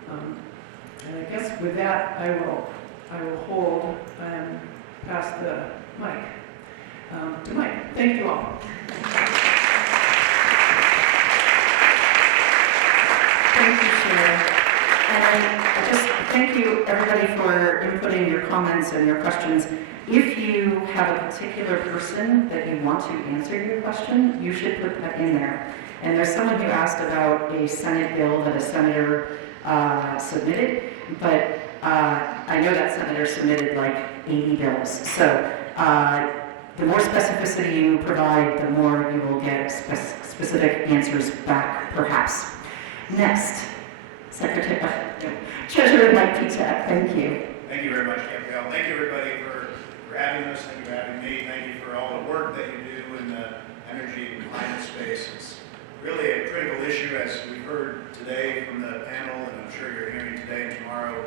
And I guess with that, I will hold and pass the mic to Mike. Thank you all. Thank you, Sheila. And I just thank you, everybody, for inputting your comments and your questions. If you have a particular person that you want to answer your question, you should put that in there. And there's someone who asked about a Senate bill that a senator submitted, but I know that senator submitted like 80 bills. So the more specificity you provide, the more you will get specific answers back, perhaps. Next, Treasurer Mike Pichak, thank you. Thank you very much, Gabrielle. Thank you, everybody, for having us. Thank you for having me. Thank you for all the work that you do in the energy and climate space. It's really a critical issue, as we've heard today from the panel, and I'm sure you're hearing today and tomorrow.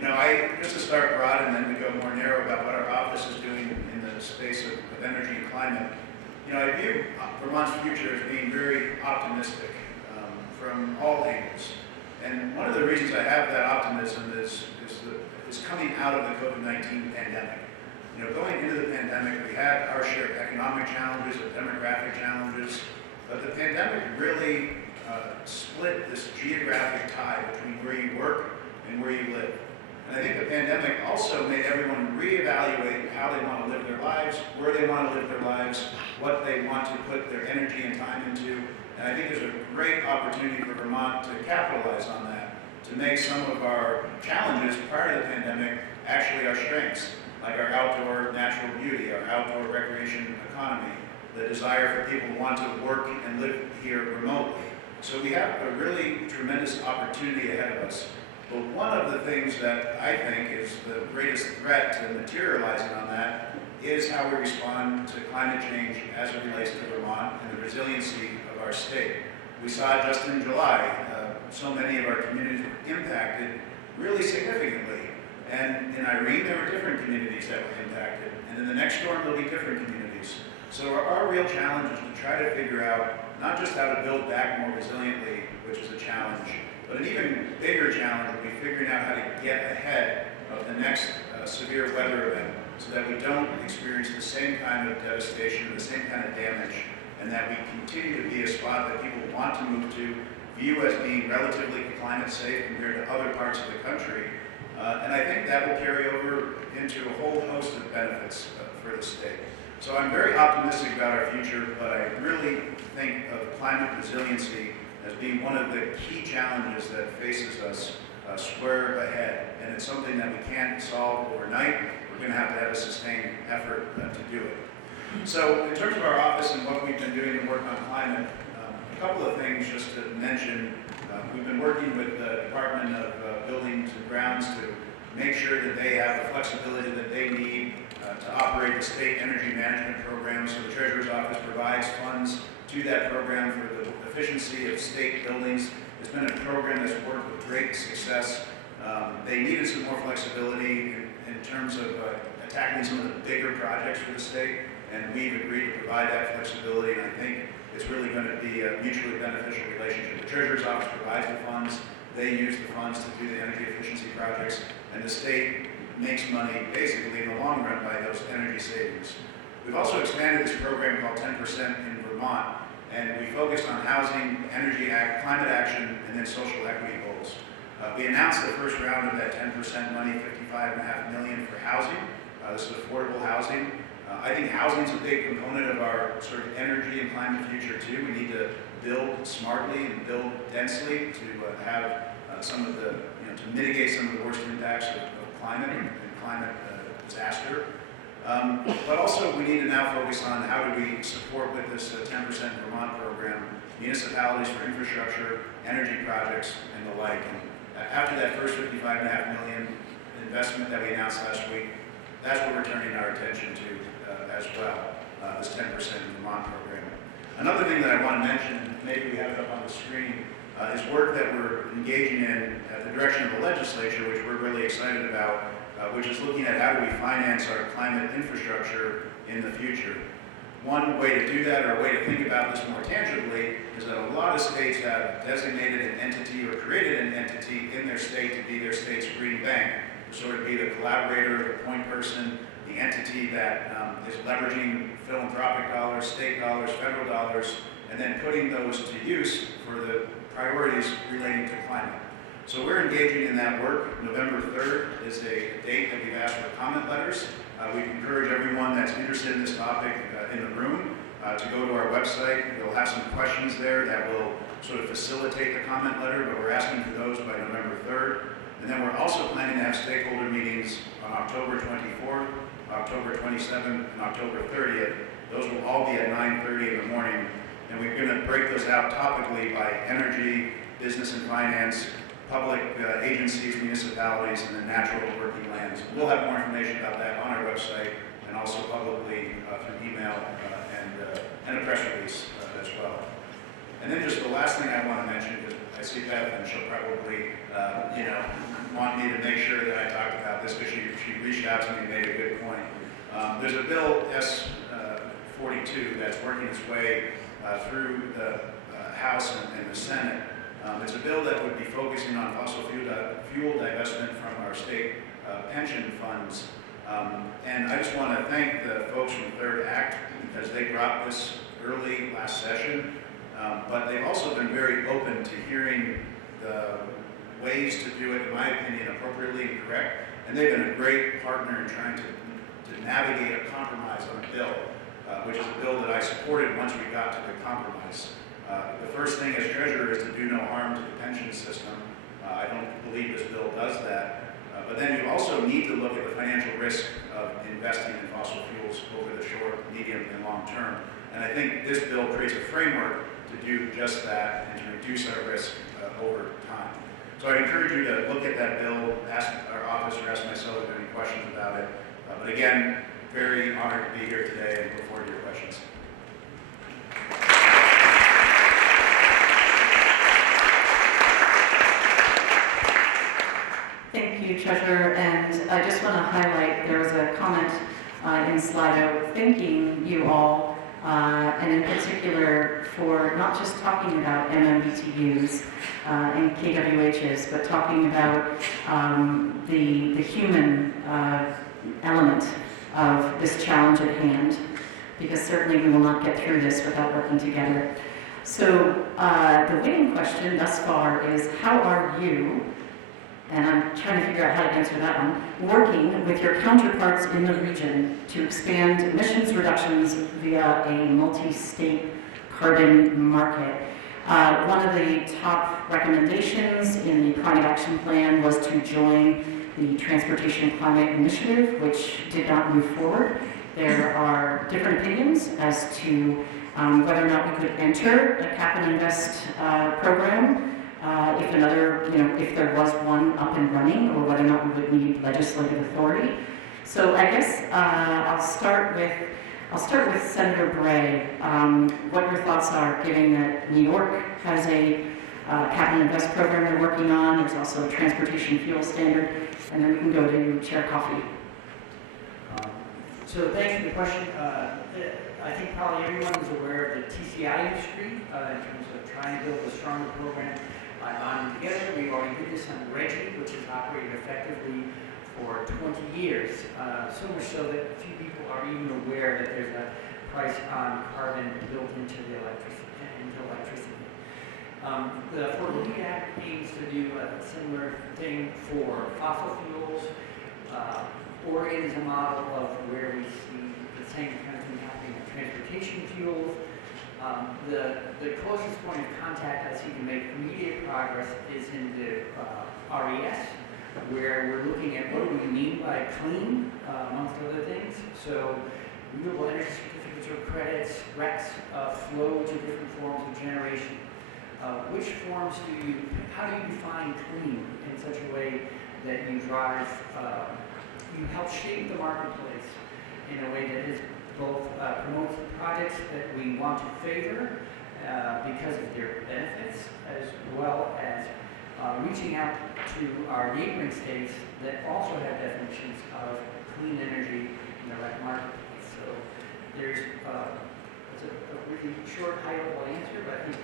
You know, just to start broad and then we go more narrow about what our office is doing in the space of energy and climate. You know, I view Vermont's future as being very optimistic from all angles. And one of the reasons I have that optimism is coming out of the COVID-19 pandemic. You know, going into the pandemic, we had our share of economic challenges, of demographic challenges, but the pandemic really split this geographic tie between where you work and where you live. And I think the pandemic also made everyone reevaluate how they want to live their lives, where they want to live their lives, what they want to put their energy and time into. And I think there's a great opportunity for Vermont to capitalize on that, to make some of our challenges prior to the pandemic actually our strengths, like our outdoor natural beauty, our outdoor recreation economy, the desire for people to want to work and live here remotely. So we have a really tremendous opportunity ahead of us. But one of the things that I think is the greatest threat to materializing on that is how we respond to climate change as it relates to Vermont and the resiliency of our state. We saw just in July, so many of our communities were impacted really significantly. And in Irene, there were different communities that were impacted. And in the next storm, there'll be different communities. So our real challenge is to try to figure out not just how to build back more resiliently, which is a challenge, but an even bigger challenge will be figuring out how to get ahead of the next severe weather event so that we don't experience the same kind of devastation, the same kind of damage, and that we continue to be a spot that people want to move to, view as being relatively climate safe compared to other parts of the country. And I think that will carry over into a whole host of benefits for the state. So I'm very optimistic about our future, but I really think of climate resiliency as being one of the key challenges that faces us square ahead. And it's something that we can't solve overnight. We're going to have a sustained effort to do it. So in terms of our office and what we've been doing to work on climate, a couple of things just to mention. We've been working with the Department of Buildings and Grounds to make sure that they have the flexibility that they need to operate the state energy management program. So the Treasurer's Office provides funds to that program for the efficiency of state buildings. It's been a program that's worked with great success. They needed some more flexibility in terms of tackling some of the bigger projects for the state, and we've agreed to provide that flexibility, and I think it's really going to be a mutually beneficial relationship. The Treasurer's Office provides the funds, they use the funds to do the energy efficiency projects, and the state makes money basically in the long run by those energy savings. We've also expanded this program called 10% in Vermont, and we focused on housing, energy, climate action, and then social equity goals. We announced the first round of that 10% money, $55.5 million for housing. This is affordable housing. I think housing is a big component of our sort of energy and climate future too. We need to build smartly and build densely to have some of the, to mitigate some of the worst impacts of climate and climate disaster. But also we need to now focus on how do we support with this 10% Vermont program municipalities for infrastructure, energy projects, and the like. And after that first $55.5 million investment that we announced last week, that's what we're turning our attention to as well, this 10% Vermont program. Another thing that I want to mention, maybe we have it up on the screen, is work that we're engaging in at the direction of the legislature, which we're really excited about, which is looking at how do we finance our climate infrastructure in the future. One way to do that, or a way to think about this more tangibly, is that a lot of states have designated an entity or created an entity in their state to be their state's green bank, to sort of be the collaborator, the point person, the entity that is leveraging philanthropic dollars, state dollars, federal dollars, and then putting those to use for the priorities relating to climate. So we're engaging in that work. November 3rd is a date that we've asked for comment letters. We encourage everyone that's interested in this topic in the room to go to our website. We'll have some questions there that will sort of facilitate the comment letter, but we're asking for those by November 3rd. And then we're also planning to have stakeholder meetings on October 24th, October 27th, and October 30th. Those will all be at 9:30 in the morning. And we're going to break those out topically by energy, business and finance, public agencies, municipalities, and then natural working lands. We'll have more information about that on our website and also publicly through email and a press release as well. And then just the last thing I want to mention, because I see Beth and she'll probably want me to make sure that I talked about this because she reached out to me and made a good point. There's a bill, S-42, that's working its way through the House and the Senate. It's a bill that would be focusing on fossil fuel divestment from our state pension funds. And I just want to thank the folks from Third Act because they brought this early last session. But they've also been very open to hearing the ways to do it, in my opinion, appropriately and correct. And they've been a great partner in trying to navigate a compromise on a bill, which is a bill that I supported once we got to the compromise. The first thing as treasurer is to do no harm to the pension system. I don't believe this bill does that. But then you also need to look at the financial risk of investing in fossil fuels over the short, medium, and long term. And I think this bill creates a framework to do just that and to reduce our risk over time. So I encourage you to look at that bill, ask our office or ask myself if you have any questions about it. But again, very honored to be here today and look forward to your questions. Thank you, Treasurer. And I just want to highlight, there was a comment in Slido thanking you all, and in particular for not just talking about MMBTUs and KWHs, but talking about the human element of this challenge at hand, because certainly we will not get through this without working together. So the winning question thus far is, how are you, and I'm trying to figure out how to answer that one, working with your counterparts in the region to expand emissions reductions via a multi-state carbon market? One of the top recommendations in the Climate Action Plan was to join the Transportation Climate Initiative, which did not move forward. There are different opinions as to whether or not we could enter a cap and invest program, if there was one up and running, or whether or not we would need legislative authority. So I guess I'll start with Senator Bray. What your thoughts are, given that New York has a cap and invest program they're working on. There's also a transportation fuel standard, and then we can go to Chair Coffey. So thanks for the question. I think probably everyone is aware of the TCI industry in terms of trying to build a stronger program by bonding together. We've already did this on RGGI, which has operated effectively for 20 years. So much so that few people are even aware that there's a price on carbon built into the electricity. The Affordability Act aims to do a similar thing for fossil fuels. Oregon is a model of where we see the same kind of thing happening with transportation fuels. The closest point of contact I see to make immediate progress is in the RES, where we're looking at what do we mean by clean, amongst other things. So renewable energy certificates or credits, RECs, flow to different forms of generation. Which forms how do you define clean in such a way that you drive, you help shape the marketplace in a way that is both promotes the projects that we want to favor because of their benefits, as well as reaching out to our neighboring states that also have definitions of clean energy in the right marketplace. So there's it's a really short, high-level answer, but I think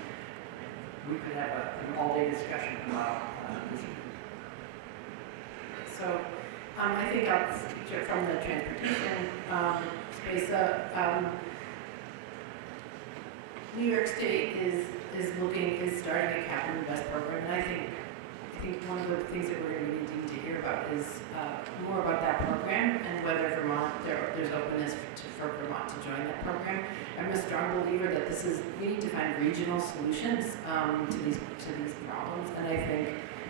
we could have an all-day discussion about this. So I think I'll speak from the transportation space. New York State is starting a cap and invest program, and I think one of the things that we're going to be needing to hear about is more about that program and whether there's openness for Vermont to join that program. I'm a strong believer that we need to find regional solutions to these problems, and I think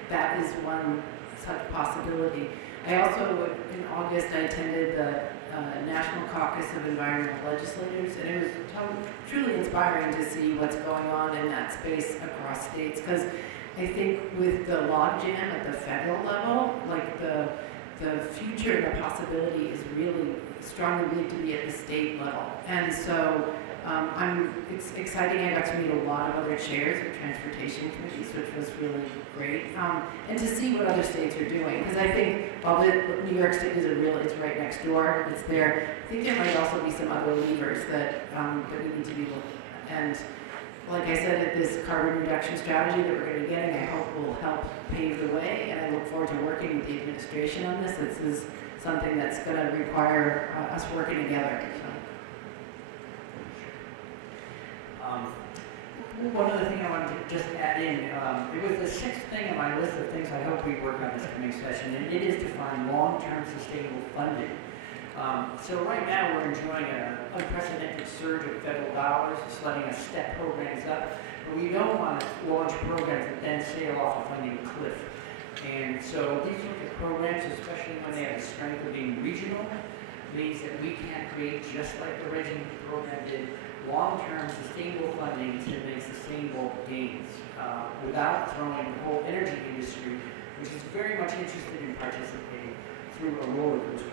that is one such possibility. I also, in August, I attended the National Caucus of Environmental Legislators, and it was truly inspiring to see what's going on in that space across states, because I think with the logjam at the federal level, like the future and the possibility is really strongly believed to be at the state level. And so it's exciting. I got to meet a lot of other chairs of transportation committees, which was really great. And to see what other states are doing, because I think while New York State is it's right next door, it's there. I think there might also be some other levers that we need to be looking at. And like I said, at this carbon reduction strategy that we're going to be getting, I hope will help pave the way, and I look forward to working with the administration on this. This is something that's going to require us working together. So. One other thing I wanted to just add in, it was the sixth thing on my list of things I hope we work on this coming session, and it is to find long-term sustainable funding. So right now we're enjoying an unprecedented surge of federal dollars. It's letting us step programs up, but we don't want to launch programs that then sail off a funding cliff. And so these sort of programs, especially when they have the strength of being regional, means that we can create, just like the RGGI program did, long-term sustainable funding to make sustainable gains without throwing the whole energy industry, which is very much interested in participating, through a roller coaster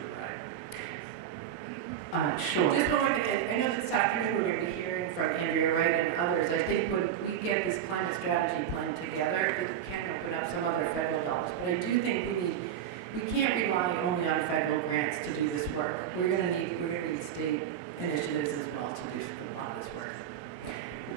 ride. Sure. Just one more thing. I know this afternoon we're going to be hearing from Andrea Wright and others. I think when we get this climate strategy plan together, it can open up some other federal dollars. But I do think we can't rely only on federal grants to do this work. We're going to need state initiatives as well to do a lot of this work.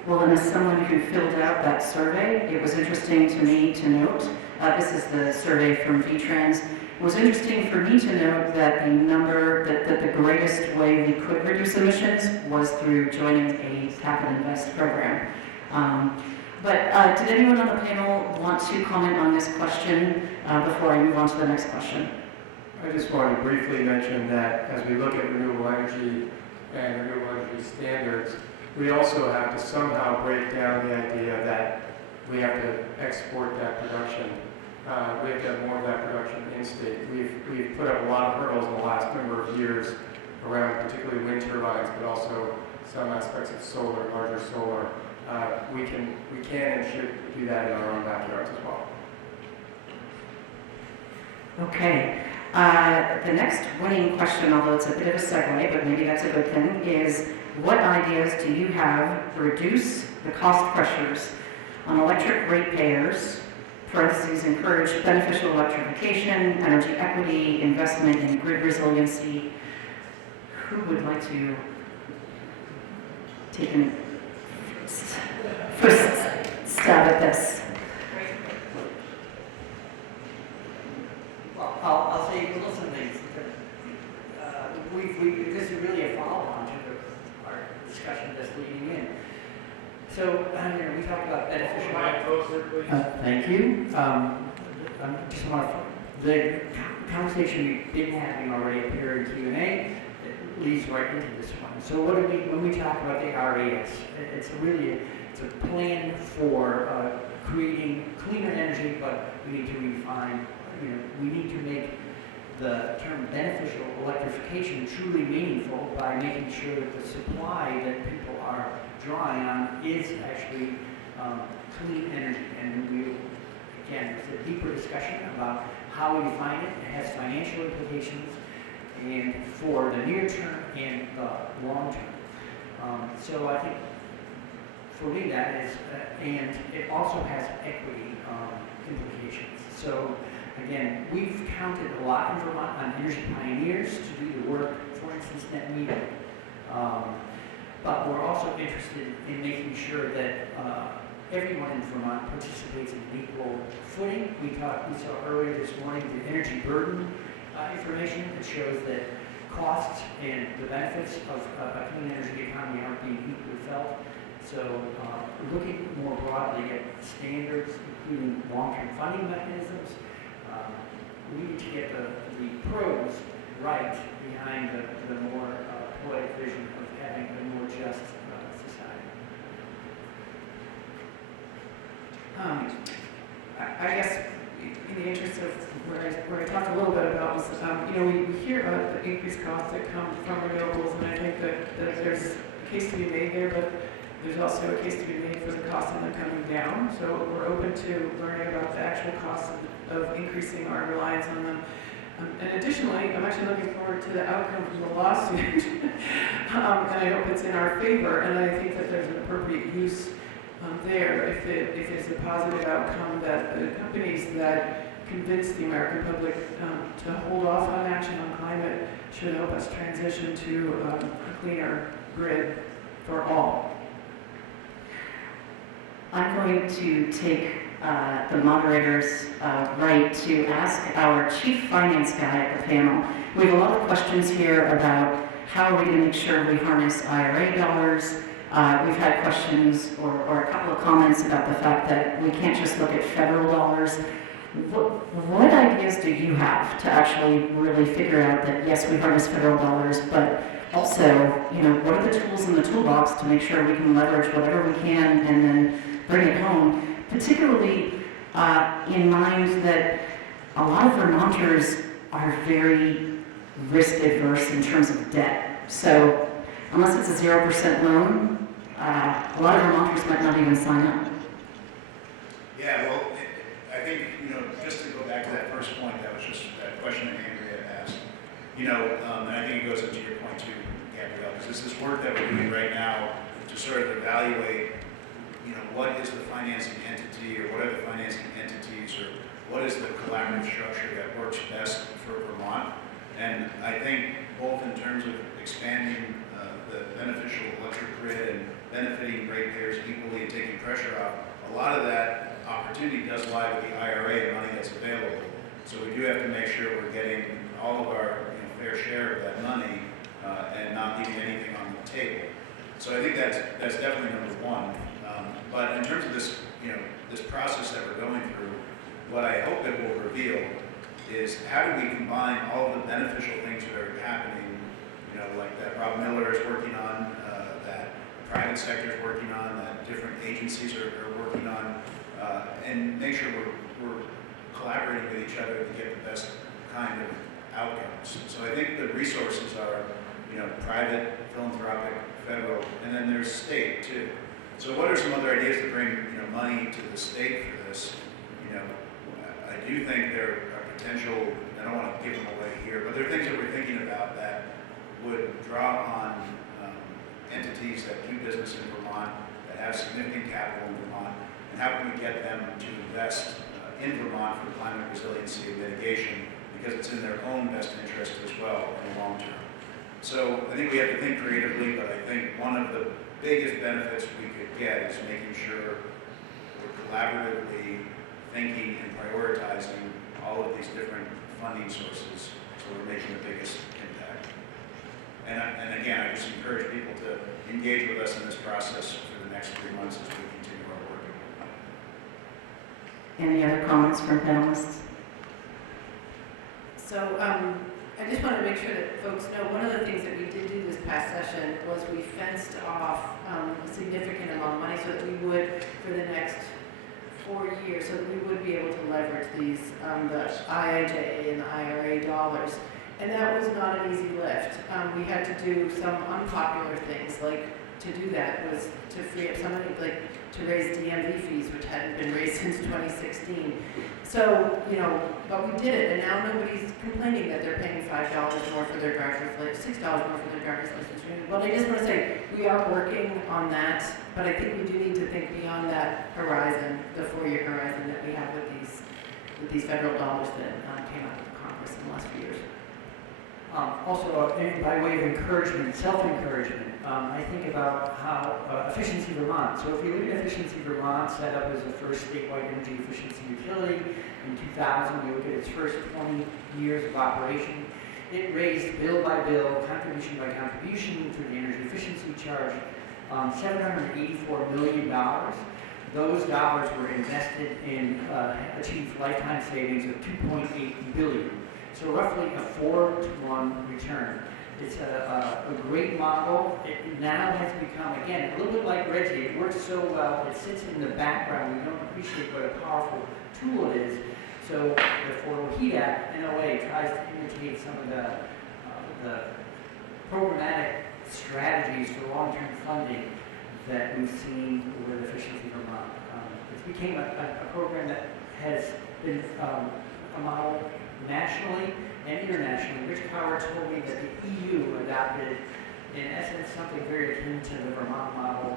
Well, and as someone who filled out that survey, it was interesting to me to note, this is the survey from VTrans, it was interesting for me to note that the greatest way we could reduce emissions was through joining a cap and invest program. But did anyone on the panel want to comment on this question before I move on to the next question? I just want to briefly mention that as we look at renewable energy and renewable energy standards, we also have to somehow break down the idea that we have to export that production We have to have more of that production in-state. We've put up a lot of hurdles in the last number of years around particularly wind turbines, but also some aspects of solar, larger solar. We can and should do that in our own backyards as well. Okay. The next winning question, although it's a bit of a segue, but maybe that's a good thing, is what ideas do you have to reduce the cost pressures on electric ratepayers, parentheses, encourage beneficial electrification, energy equity, investment in grid resiliency? Who would like to take a first stab at this? Well, I'll say a little something. This is really a follow-on to our discussion that's leading in. So, we talked about beneficial. Thank you. I just want the conversation we've been having already up here in Q&A leads right into this one. So, when we talk about the RAS, it's a plan for creating cleaner energy, but we need to refine. We need to make the term beneficial electrification truly meaningful by making sure that the supply that people are drawing on is actually clean energy. And again, it's a deeper discussion about how we define it. It has financial implications and for the near term and the long term. So I think for me that is, and it also has equity implications. So again, we've counted a lot in Vermont on energy pioneers to do the work, for instance, net metering. But we're also interested in making sure that everyone in Vermont participates in an equal footing. We saw earlier this morning the energy burden information that shows that costs and the benefits of a clean energy economy aren't being equally felt. So looking more broadly at standards, including long-term funding mechanisms, we need to get the pros right behind the more poetic vision of having a more just society. I guess in the interest of where I talked a little bit about was, we hear about the increased costs that come from renewables, and I think that there's a case to be made there, but there's also a case to be made for the cost of them coming down. So we're open to learning about the actual costs of increasing our reliance on them. And additionally, I'm actually looking forward to the outcome from the lawsuit, and I hope it's in our favor. And I think that there's an appropriate use there if it's a positive outcome that the companies that convince the American public to hold off on action on climate should help us transition to a cleaner grid for all. I'm going to take the moderator's right to ask our chief finance guy at the panel. We have a lot of questions here about how are we going to make sure we harness IRA dollars. We've had questions or a couple of comments about the fact that we can't just look at federal dollars. What ideas do you have to actually really figure out that, yes, we harness federal dollars, but also, what are the tools in the toolbox to make sure we can leverage whatever we can and then bring it home, particularly in mind that a lot of Vermonters are very risk adverse in terms of debt. So unless it's a 0% loan, a lot of Vermonters might not even sign up. Yeah, well, I think, just to go back to that first point, that was just that question that Andrea asked, and I think it goes into your point too, Gabrielle, because this is work that we're doing right now to sort of evaluate, what is the financing entity or what are the financing entities or what is the collaborative structure that works best for Vermont. And I think both in terms of expanding the beneficial electric grid and benefiting ratepayers equally and taking pressure off, a lot of that opportunity does lie with the IRA and money that's available. So we do have to make sure we're getting all of our fair share of that money and not leaving anything on the table. So I think that's definitely number one. But in terms of this, this process that we're going through, what I hope it will reveal is how do we combine all of the beneficial things that are happening, like that Rob Miller is working on, that the private sector is working on, that different agencies are working on, and make sure we're collaborating with each other to get the best kind of outcomes. So I think the resources are, private, philanthropic, federal, and then there's state too. So what are some other ideas to bring, money to the state for this? I do think there are potential, I don't want to give them away here, but there are things that we're thinking about that would draw on entities that do business in Vermont, that have significant capital in Vermont, and how can we get them to invest in Vermont for climate resiliency and mitigation, because it's in their own best interest as well in the long term. So I think we have to think creatively, but I think one of the biggest benefits we could get is making sure we're collaboratively thinking and prioritizing all of these different funding sources so we're making the biggest impact. And again, I just encourage people to engage with us in this process for the next 3 months as we continue our work. Any other comments from panelists? So I just want to make sure that folks know, one of the things that we did do this past session was we fenced off a significant amount of money so that we would, for the next 4 years, so that we would be able to leverage these, the IIJA and the IRA dollars. And that was not an easy lift. We had to do some unpopular things, like to do that was to free up some money, like to raise DMV fees, which hadn't been raised since 2016. So, but we did it, and now nobody's complaining that they're paying $5 more for their driver's license, $6 more for their driver's license. Well, I just want to say, we are working on that, but I think we do need to think beyond that horizon, the 4-year horizon that we have with these federal dollars that came out of Congress in the last few years. Also, by way of encouragement, self-encouragement, I think about how Efficiency Vermont. So if you look at Efficiency Vermont, set up as the first statewide energy efficiency utility in 2000, you look at its first 20 years of operation, it raised bill by bill, contribution by contribution through the energy efficiency charge, $784 million. Those dollars were invested in achieved lifetime savings of $2.8 billion. So roughly a 4-to-1 return. It's a great model. It now has become, again, a little bit like Reggie. It works so well. It sits in the background. We don't appreciate what a powerful tool it is. So the Affordable Heat Act, in a way, tries to imitate some of the programmatic strategies for long-term funding that we've seen with Efficiency Vermont. It became a program that has been a model nationally and internationally. Rich Howard told me that the EU adopted, in essence, something very akin to the Vermont model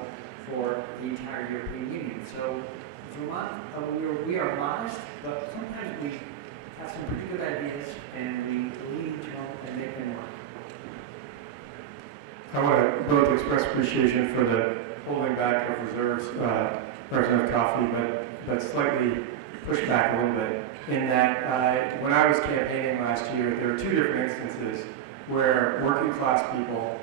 for the entire European Union. So Vermont, we are modest, but sometimes we have some pretty good ideas and we lean to them and make them work. I want to both express appreciation for the holding back of reserves, Representative Coffey, but slightly push back a little bit in that when I was campaigning last year, there were 2 different instances where working class people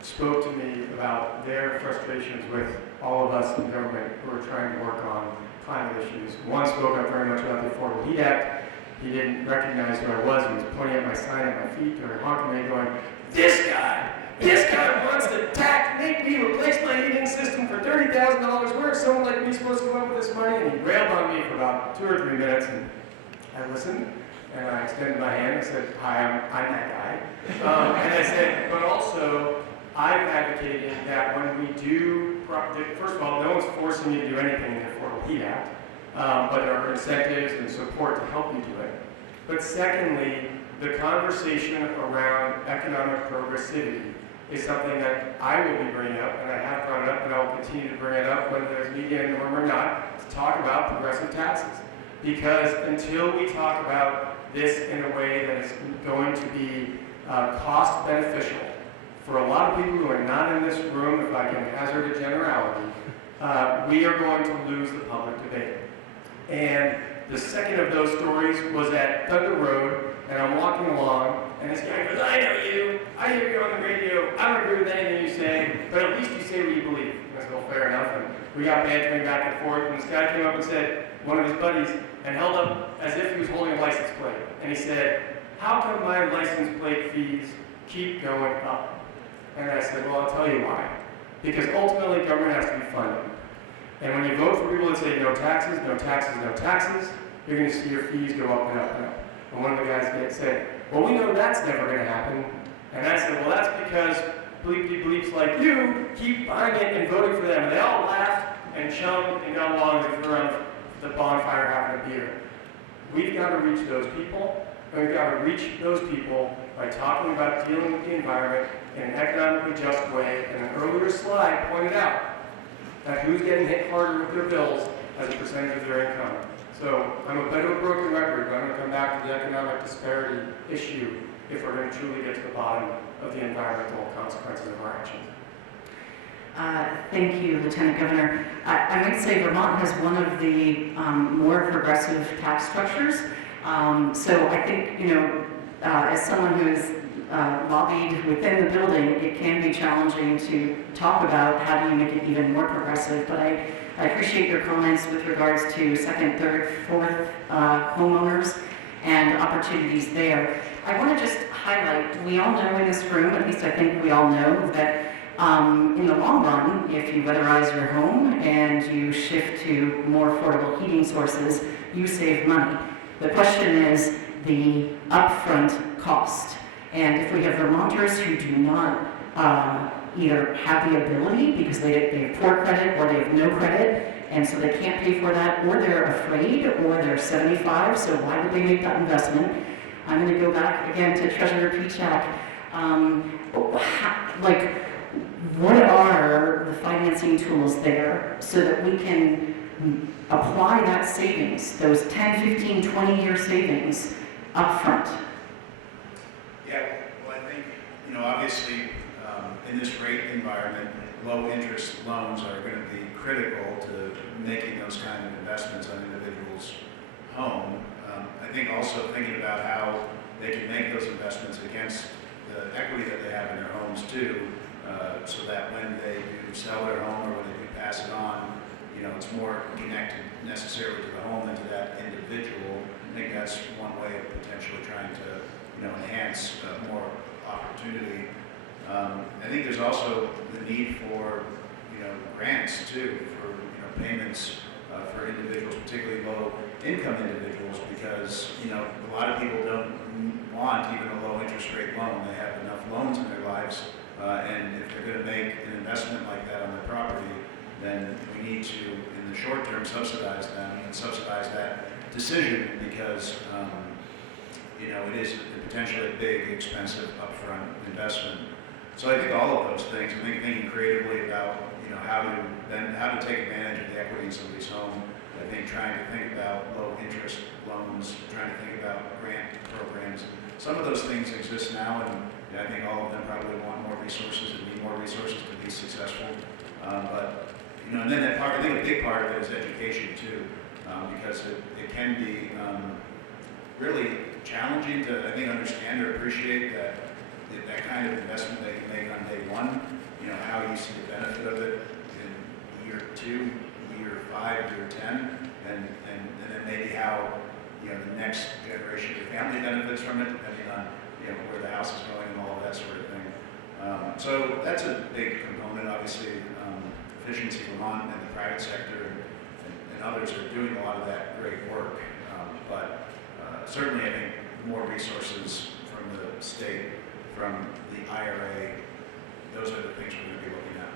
spoke to me about their frustrations with all of us in government who are trying to work on climate issues. One spoke up very much about the Affordable Heat Act. He didn't recognize who I was. He was pointing at my sign at my feet or honking at me going, this guy wants to make me replace my heating system for $30,000. Where is someone like me supposed to come up with this money? And he railed on me for about 2 or 3 minutes, and I listened, and I extended my hand and said, hi, I'm that guy. And I said, but also, I'm advocating that when we do, first of all, no one's forcing you to do anything in the Affordable Heat Act, but there are incentives and support to help you do it. But secondly, the conversation around economic progressivity is something that I will be bringing up, and I have brought it up, and I will continue to bring it up, whether there's media in the room or not, to talk about progressive taxes. Because until we talk about this in a way that is going to be cost beneficial for a lot of people who are not in this room, if I can hazard a generality, we are going to lose the public debate. And the second of those stories was at Thunder Road, and I'm walking along, and this guy goes, I know you, I hear you on the radio, I don't agree with anything you say, but at least you say what you believe. I said, well, fair enough. And we got bantering back and forth, and this guy came up and said, one of his buddies, and held up as if he was holding a license plate. And he said, how come my license plate fees keep going up? And I said, well, I'll tell you why. Because ultimately, government has to be funded. And when you vote for people that say no taxes, no taxes, no taxes, you're going to see your fees go up and up and up. And one of the guys said, well, we know that's never going to happen. And I said, well, that's because bleepy bleeps like you keep buying it and voting for them. And they all laughed and chummed and got along as if we were on the bonfire having a beer. We've got to reach those people, and we've got to reach those people by talking about dealing with the environment in an economically just way. And an earlier slide pointed out that who's getting hit harder with their bills as a percentage of their income. So I'm a bit of a broken record, but I'm going to come back to the economic disparity issue if we're going to truly get to the bottom of the environmental consequences of our actions. Thank you, Lieutenant Governor. I would say Vermont has one of the more progressive tax structures. So I think, as someone who is lobbied within the building, it can be challenging to talk about how do you make it even more progressive. But I appreciate your comments with regards to second, third, fourth homeowners and opportunities there. I want to just highlight, we all know in this room, at least I think we all know, that in the long run, if you weatherize your home and you shift to more affordable heating sources, you save money. The question is the upfront cost. And if we have Vermonters who do not either have the ability because they have poor credit or they have no credit, and so they can't pay for that, or they're afraid, or they're 75, so why would they make that investment? I'm going to go back again to Treasurer Pichak. What are the financing tools there so that we can apply that savings, those 10, 15, 20-year savings upfront? Yeah, well, I think, obviously, in this rate environment, low interest loans are going to be critical to making those kind of investments on individuals' home. I think also thinking about how they can make those investments against the equity that they have in their homes too, so that when they do sell their home or when they do pass it on, it's more connected necessarily to the home than to that individual. I think that's one way of potentially trying to, enhance more opportunity. I think there's also the need for, grants too, for, payments for individuals, particularly low-income individuals, because, a lot of people don't want even a low-interest rate loan. They have enough loans in their lives, and if they're going to make an investment like that on their property, then we need to, in the short term, subsidize them and subsidize that decision because, it is potentially a big, expensive upfront investment. So I think all of those things, I think thinking creatively about, how to take advantage of the equity in somebody's home. I think trying to think about low interest loans, trying to think about grant programs. Some of those things exist now, and I think all of them probably want more resources and need more resources to be successful. And then that part, I think a big part of it is education too, because it can be really challenging to, I think, understand or appreciate that kind of investment that you make on day one, how you see the benefit of it in year 2, year 5, year 10, and then maybe how, the next generation of your family benefits from it, depending on, where the house is going and all of that sort of thing. So that's a big component, obviously. Efficiency Vermont and the private sector and others are doing a lot of that great work. But certainly, I think more resources from the state, from the IRA, those are the things we're going to be looking at.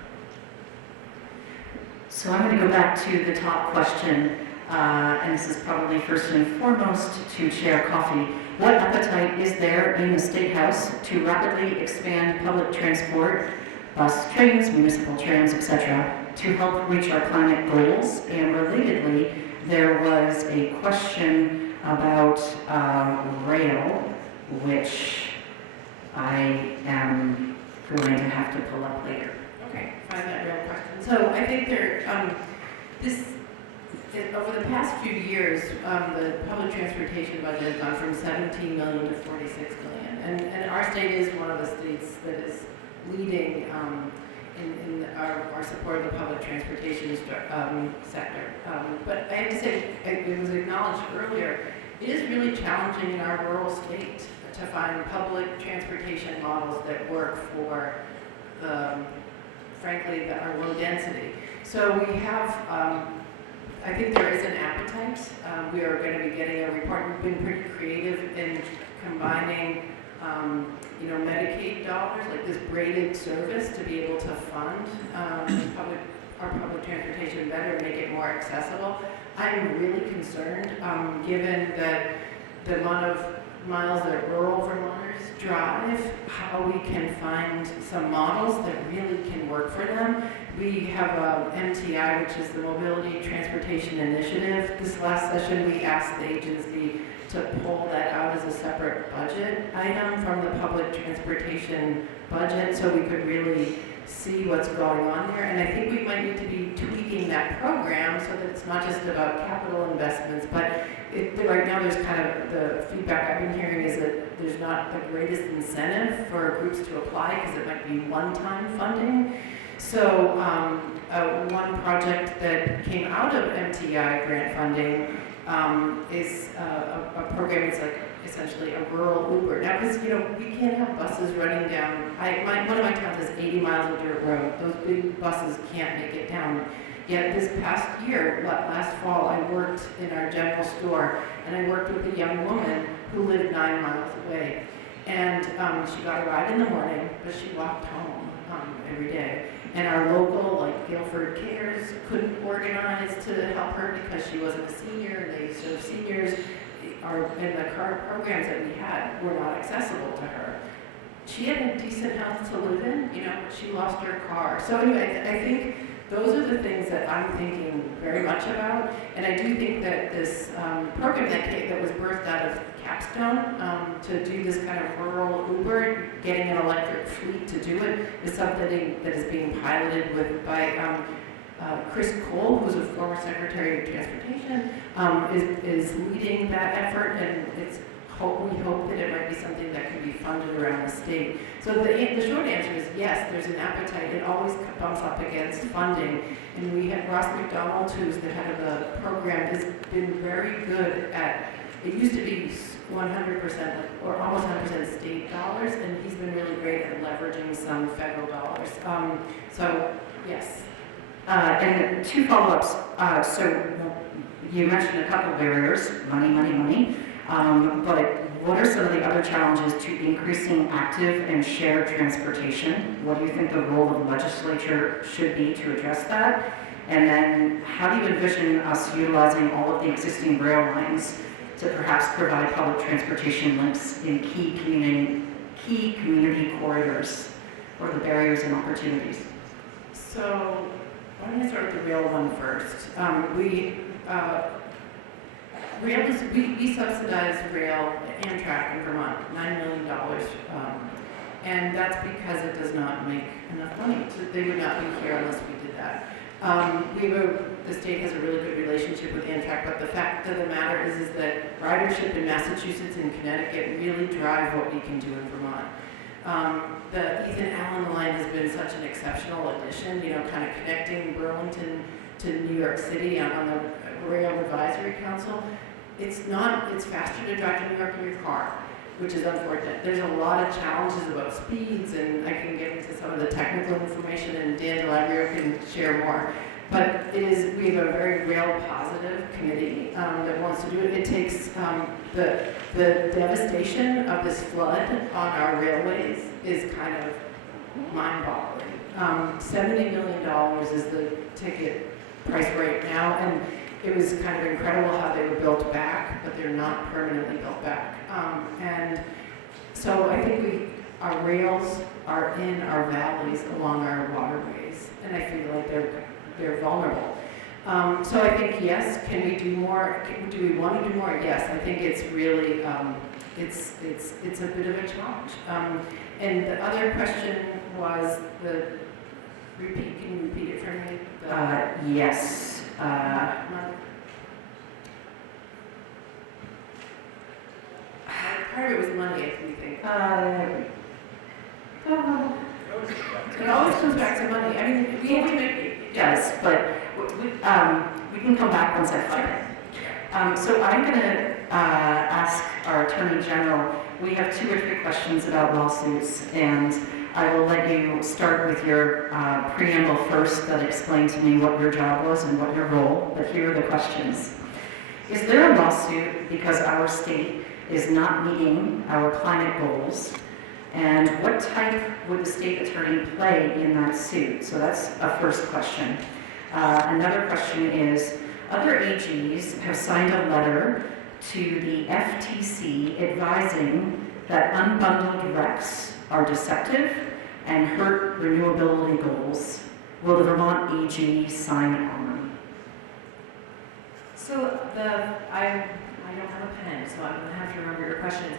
So I'm going to go back to the top question, and this is probably first and foremost to Chair Coffey. What appetite is there in the State House to rapidly expand public transport, bus, trains, municipal trams, etc., to help reach our climate goals? And relatedly, there was a question about rail, which I am going to have to pull up later. Okay, find that real question. So I think over the past few years, the public transportation budget has gone from 17 million to 46 million. And our state is one of the states that is leading in our support of the public transportation sector. But I have to say, it was acknowledged earlier, it is really challenging in our rural state to find public transportation models that work for frankly, our low density. So we have, I think there is an appetite. We are going to be getting a report. We've been pretty creative in combining, Medicaid dollars, like this braided service, to be able to fund our public transportation better, make it more accessible. I'm really concerned, given that the amount of miles that rural Vermonters drive, how we can find some models that really can work for them. We have MTI, which is the Mobility Transportation Initiative. This last session, we asked the agency to pull that out as a separate budget item from the public transportation budget, so we could really see what's going on there. And I think we might need to be tweaking that program so that it's not just about capital investments, but right now there's kind of the feedback I've been hearing is that there's not the greatest incentive for groups to apply because it might be one-time funding. So one project that came out of MTI grant funding is a program. It's like essentially a rural Uber. Now, because we can't have buses running down. One of my towns has 80 miles of dirt road. Those big buses can't make it down. Yet this past year, last fall, I worked in our general store, and I worked with a young woman who lived 9 miles away. And she got a ride in the morning, but she walked home every day. And our local, like Guilford Cares, couldn't organize to help her because she wasn't a senior, and they serve seniors. And the current programs that we had were not accessible to her. She had a decent house to live in, but she lost her car. So anyway, I think those are the things that I'm thinking very much about. And I do think that this program that was birthed out of Capstone to do this kind of rural Uber, getting an electric fleet to do it, is something that is being piloted by Chris Cole, who's a former Secretary of Transportation, is leading that effort, and we hope that it might be something that can be funded around the state. So the short answer is yes, there's an appetite. It always bumps up against funding. And we have Ross McDonald, who's the head of the program, has been very good at, it used to be 100% or almost 100% state dollars, and he's been really great at leveraging some federal dollars. So yes. And two follow-ups. So you mentioned a couple of barriers, money. But what are some of the other challenges to increasing active and shared transportation? What do you think the role of the legislature should be to address that? And then how do you envision us utilizing all of the existing rail lines to perhaps provide public transportation links in key community corridors, or the barriers and opportunities? So why don't I start with the rail one first? We subsidize rail, Amtrak in Vermont, $9 million, and that's because it does not make enough money. So they would not be here unless we did that. The state has a really good relationship with Amtrak, but the fact of the matter is that ridership in Massachusetts and Connecticut really drive what we can do in Vermont. The Ethan Allen line has been such an exceptional addition, kind of connecting Burlington to New York City on the Rail Advisory Council. It's faster to drive to New York in your car, which is unfortunate. There's a lot of challenges about speeds, and I can get into some of the technical information, and Dan Delabrio can share more. But we have a very rail positive committee that wants to do it. It takes the devastation of this flood on our railways is kind of mind-boggling. $70 million is the ticket price right now, and it was kind of incredible how they were built back, but they're not permanently built back. And so I think our rails are in our valleys along our waterways, and I feel like they're vulnerable. So I think yes, can we do more? Do we want to do more? Yes, I think it's really it's a bit of a challenge. And the other question was can you repeat it for me? Yes. Part of it was money, I think. It always comes back to money. I mean, we make it. Yes, but we can come back once I find it. So I'm going to ask our Attorney General. We have 2 or 3 questions about lawsuits, and I will let you start with your preamble first that explained to me what your job was and what your role, but here are the questions. Is there a lawsuit because our state is not meeting our climate goals? And what type would the state attorney play in that suit? So that's a first question. Another question is, other AGs have signed a letter to the FTC advising that unbundled RECs are deceptive and hurt renewability goals. Will the Vermont AG sign on? So I don't have a pen, so I'm going to have to remember your questions.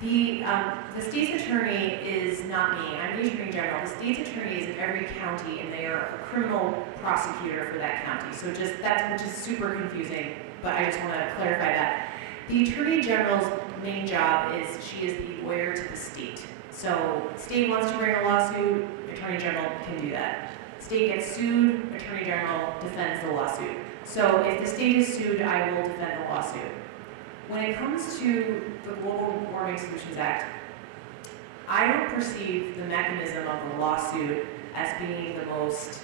The state's attorney is not me. I'm the attorney general. The state's attorney is in every county, and they are a criminal prosecutor for that county. So which is super confusing, but I just want to clarify that. The attorney general's main job is she is the lawyer to the state. So state wants to bring a lawsuit, attorney general can do that. State gets sued, attorney general defends the lawsuit. So if the state is sued, I will defend the lawsuit. When it comes to the Global Warming Solutions Act, I don't perceive the mechanism of the lawsuit as being the most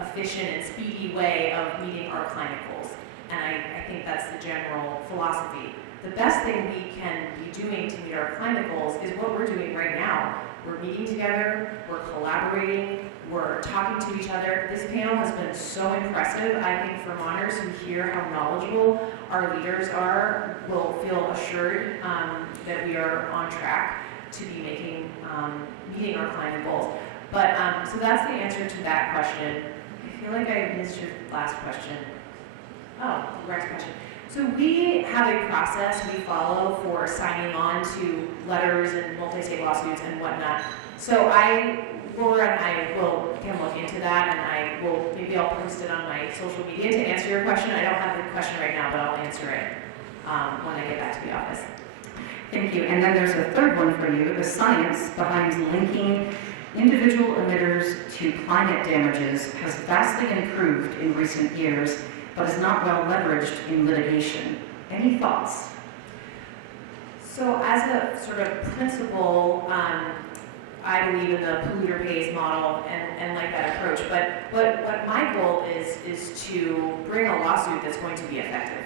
efficient and speedy way of meeting our climate goals. And I think that's the general philosophy. The best thing we can be doing to meet our climate goals is what we're doing right now. We're meeting together, we're collaborating, we're talking to each other. This panel has been so impressive. I think Vermonters who hear how knowledgeable our leaders are will feel assured that we are on track to be meeting our climate goals. But so that's the answer to that question. I feel like I missed your last question. Oh, the next question. So we have a process we follow for signing on to letters and multi-state lawsuits and whatnot. So Laura and I will can look into that, and maybe I'll post it on my social media to answer your question. I don't have the question right now, but I'll answer it when I get back to the office. Thank you. And then there's a third one for you. The science behind linking individual emitters to climate damages has vastly improved in recent years, but is not well leveraged in litigation. Any thoughts? So as a sort of principle, I believe in the polluter pays model and like that approach. But what my goal is to bring a lawsuit that's going to be effective.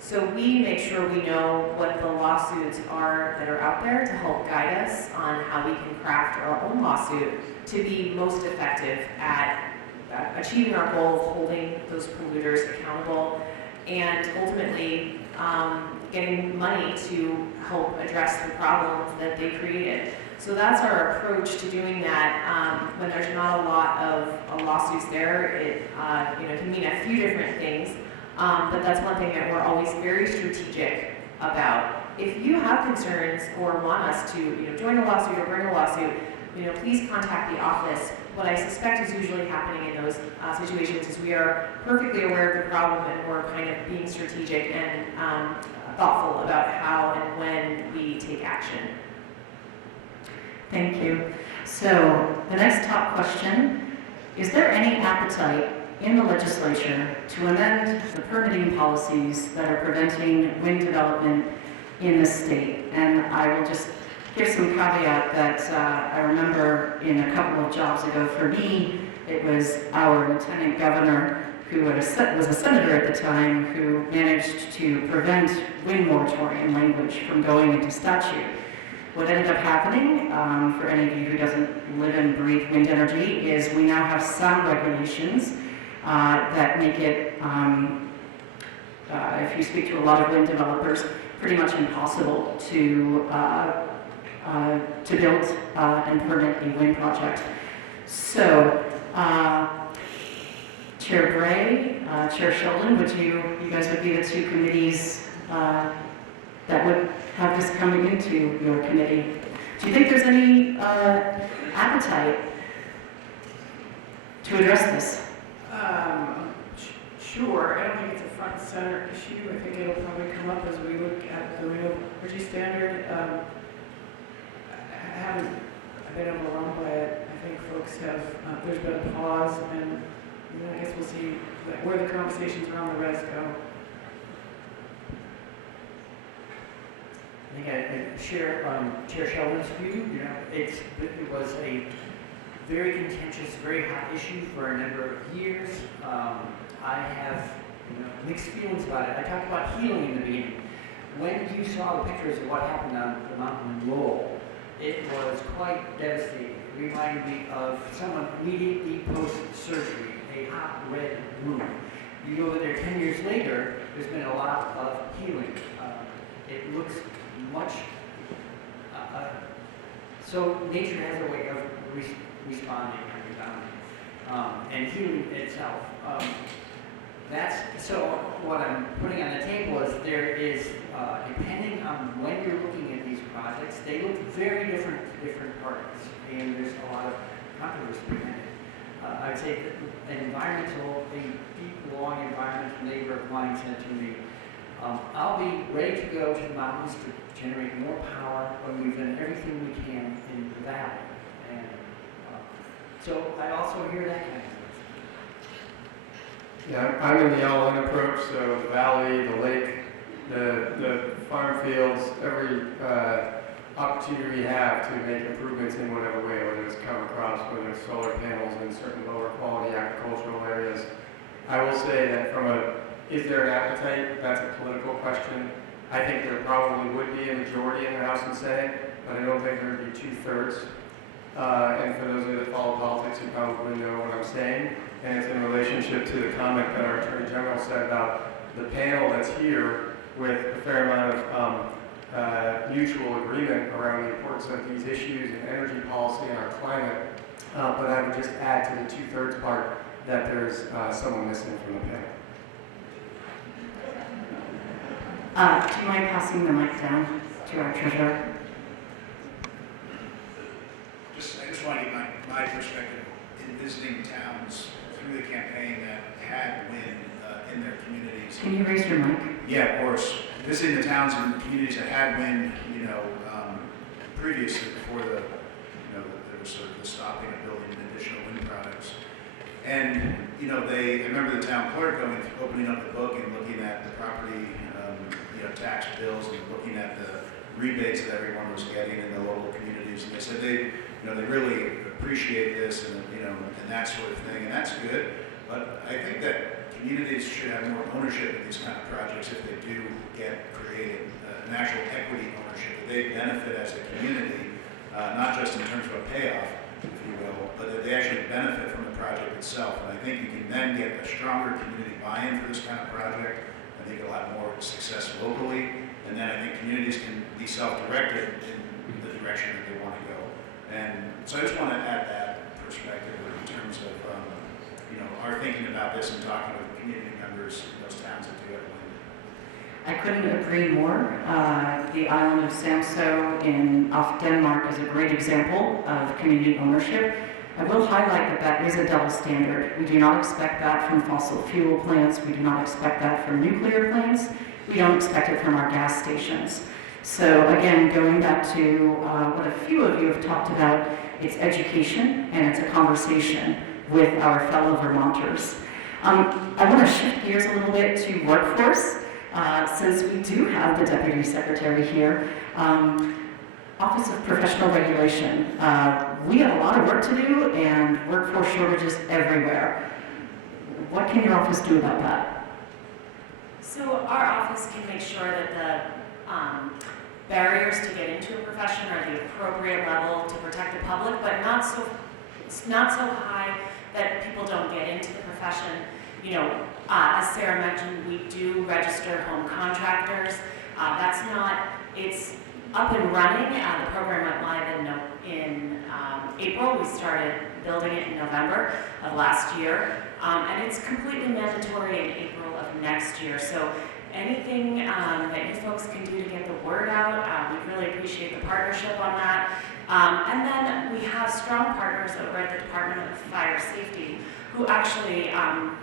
So we make sure we know what the lawsuits are that are out there to help guide us on how we can craft our own lawsuit to be most effective at achieving our goal of holding those polluters accountable and ultimately getting money to help address the problems that they created. So that's our approach to doing that. When there's not a lot of lawsuits there, it can mean a few different things, but that's one thing that we're always very strategic about. If you have concerns or want us to join a lawsuit or bring a lawsuit, please contact the office. What I suspect is usually happening in those situations is we are perfectly aware of the problem and we're kind of being strategic and thoughtful about how and when we take action. Thank you. So the next top question, is there any appetite in the legislature to amend the permitting policies that are preventing wind development in the state? And I will just give some caveat that I remember in a couple of jobs ago for me, it was our lieutenant governor who was a senator at the time who managed to prevent wind moratorium language from going into statute. What ended up happening, for any of you who doesn't live and breathe wind energy, is we now have sound regulations that make it, if you speak to a lot of wind developers, pretty much impossible to build and permit a wind project. So, Chair Bray, Chair Sheldon, you guys would be the two committees that would have this coming into your committee. Do you think there's any appetite to address this? Sure. I don't think it's a front and center issue. I think it'll probably come up as we look at the renewable energy standard. I've been overwhelmed by it. I think folks have, there's been a pause, and I guess we'll see where the conversations around the res go. I think I share Chair Sheldon's view. It was a very contentious, very hot issue for a number of years. I have mixed feelings about it. I talked about healing in the beginning. When you saw the pictures of what happened on the mountain in Lowell, it was quite devastating. It reminded me of someone immediately post-surgery, a hot red wound. You go over there 10 years later, there's been a lot of healing. It looks much, so nature has a way of responding and rebounding, and healing itself. So what I'm putting on the table is there is, depending on when you're looking at these projects, they look very different to different parties, and there's a lot of controversy behind it. I'd say that a deep, long environmental labor mindset to me. I'll be ready to go to the mountains to generate more power when we've done everything we can in the valley. And so I also hear that kind of thing. Yeah, I'm in the all-in approach, so the valley, the lake, the farm fields, every opportunity we have to make improvements in whatever way, whether it's cover crops, whether it's solar panels in certain lower quality agricultural areas. I will say that is there an appetite? That's a political question. I think there probably would be a majority in the House and Senate, but I don't think there would be 2/3. And for those of you that follow politics, you probably know what I'm saying. And it's in relationship to the comment that our Attorney General said about the panel that's here with a fair amount of mutual agreement around the importance of these issues in energy policy and our climate. But I would just add to the 2/3 part that there's someone missing from the panel. Do you mind passing the mic down to our treasurer? I just want to give my perspective in visiting towns through the campaign that had wind in their communities. Can you raise your mic? Yeah, of course. Visiting the towns and communities that had wind, previously before there was sort of the stopping of building additional wind products. And, I remember the town clerk opening up the book and looking at the property, tax bills and looking at the rebates that everyone was getting in the local communities. And they said they really appreciate this and that sort of thing. And that's good. But I think that communities should have more ownership in these kind of projects if they do get created, an actual equity ownership, that they benefit as a community, not just in terms of a payoff, if you will, but that they actually benefit from the project itself. And I think you can then get a stronger community buy-in for this kind of project. I think it'll have more success locally, and then I think communities can be self-directed in the direction that they want to go. And so I just want to add that perspective in terms of our thinking about this and talking with community members in those towns that do have wind. I couldn't agree more. The island of Samso off Denmark is a great example of community ownership. I will highlight that is a double standard. We do not expect that from fossil fuel plants. We do not expect that from nuclear plants. We don't expect it from our gas stations. So again, going back to what a few of you have talked about, it's education and it's a conversation with our fellow Vermonters. I want to shift gears a little bit to workforce, since we do have the Deputy Secretary here. Office of Professional Regulation. We have a lot of work to do and workforce shortages everywhere. What can your office do about that? So our office can make sure that the barriers to get into a profession are the appropriate level to protect the public, but not so high that people don't get into the profession. As Sarah mentioned, we do register home contractors. It's up and running. The program went live in April. We started building it in November of last year, and it's completely mandatory in April of next year. So anything that you folks can do to get the word out, we really appreciate the partnership on that. And then we have strong partners over at the Department of Fire Safety who actually,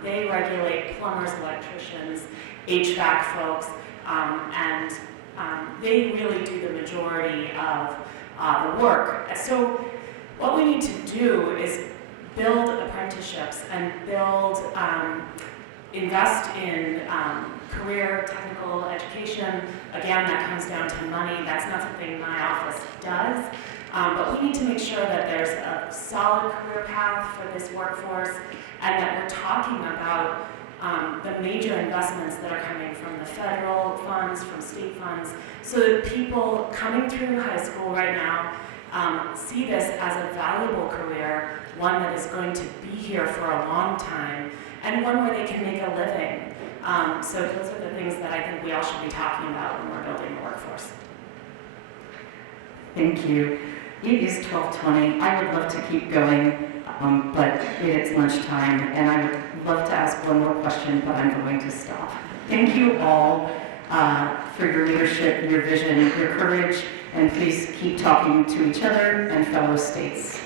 they regulate plumbers, electricians, HVAC folks, and they really do the majority of the work. So what we need to do is build apprenticeships and invest in career technical education. Again, that comes down to money. That's not something my office does. But we need to make sure that there's a solid career path for this workforce and that we're talking about the major investments that are coming from the federal funds, from state funds, so that people coming through high school right now see this as a valuable career, one that is going to be here for a long time, and one where they can make a living. So those are the things that I think we all should be talking about when we're building the workforce. Thank you. It is 12:20. I would love to keep going, but it's lunchtime, and I would love to ask one more question, but I'm going to stop. Thank you all for your leadership, your vision, your courage, and please keep talking to each other and fellow states.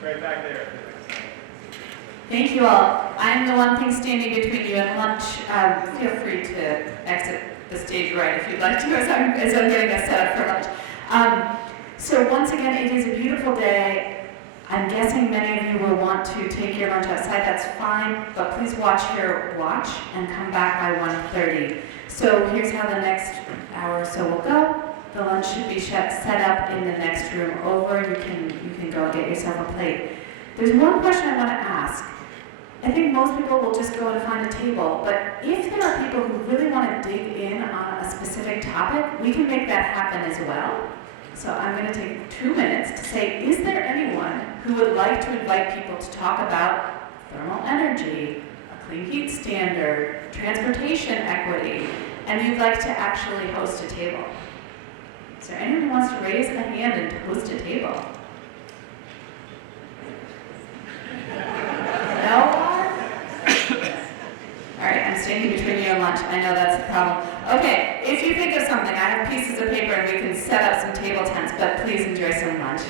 Right back there. Thank you all. I'm the one thing standing between you and lunch. Feel free to exit the stage right if you'd like to, as I'm getting us set up for lunch. So once again, it is a beautiful day. I'm guessing many of you will want to take your lunch outside. That's fine, but please watch your watch and come back by 1:30. So here's how the next hour or so will go. The lunch should be set up in the next room over. You can go and get yourself a plate. There's one question I want to ask. I think most people will just go and find a table, but if there are people who really want to dig in on a specific topic, we can make that happen as well. So I'm going to take 2 minutes to say, is there anyone who would like to invite people to talk about thermal energy, a clean heat standard, transportation equity, and you'd like to actually host a table? Is there anyone who wants to raise a hand and host a table? No? All right, I'm standing between you and lunch. I know that's the problem. Okay, if you think of something, I have pieces of paper and we can set up some table tents, but please enjoy some lunch.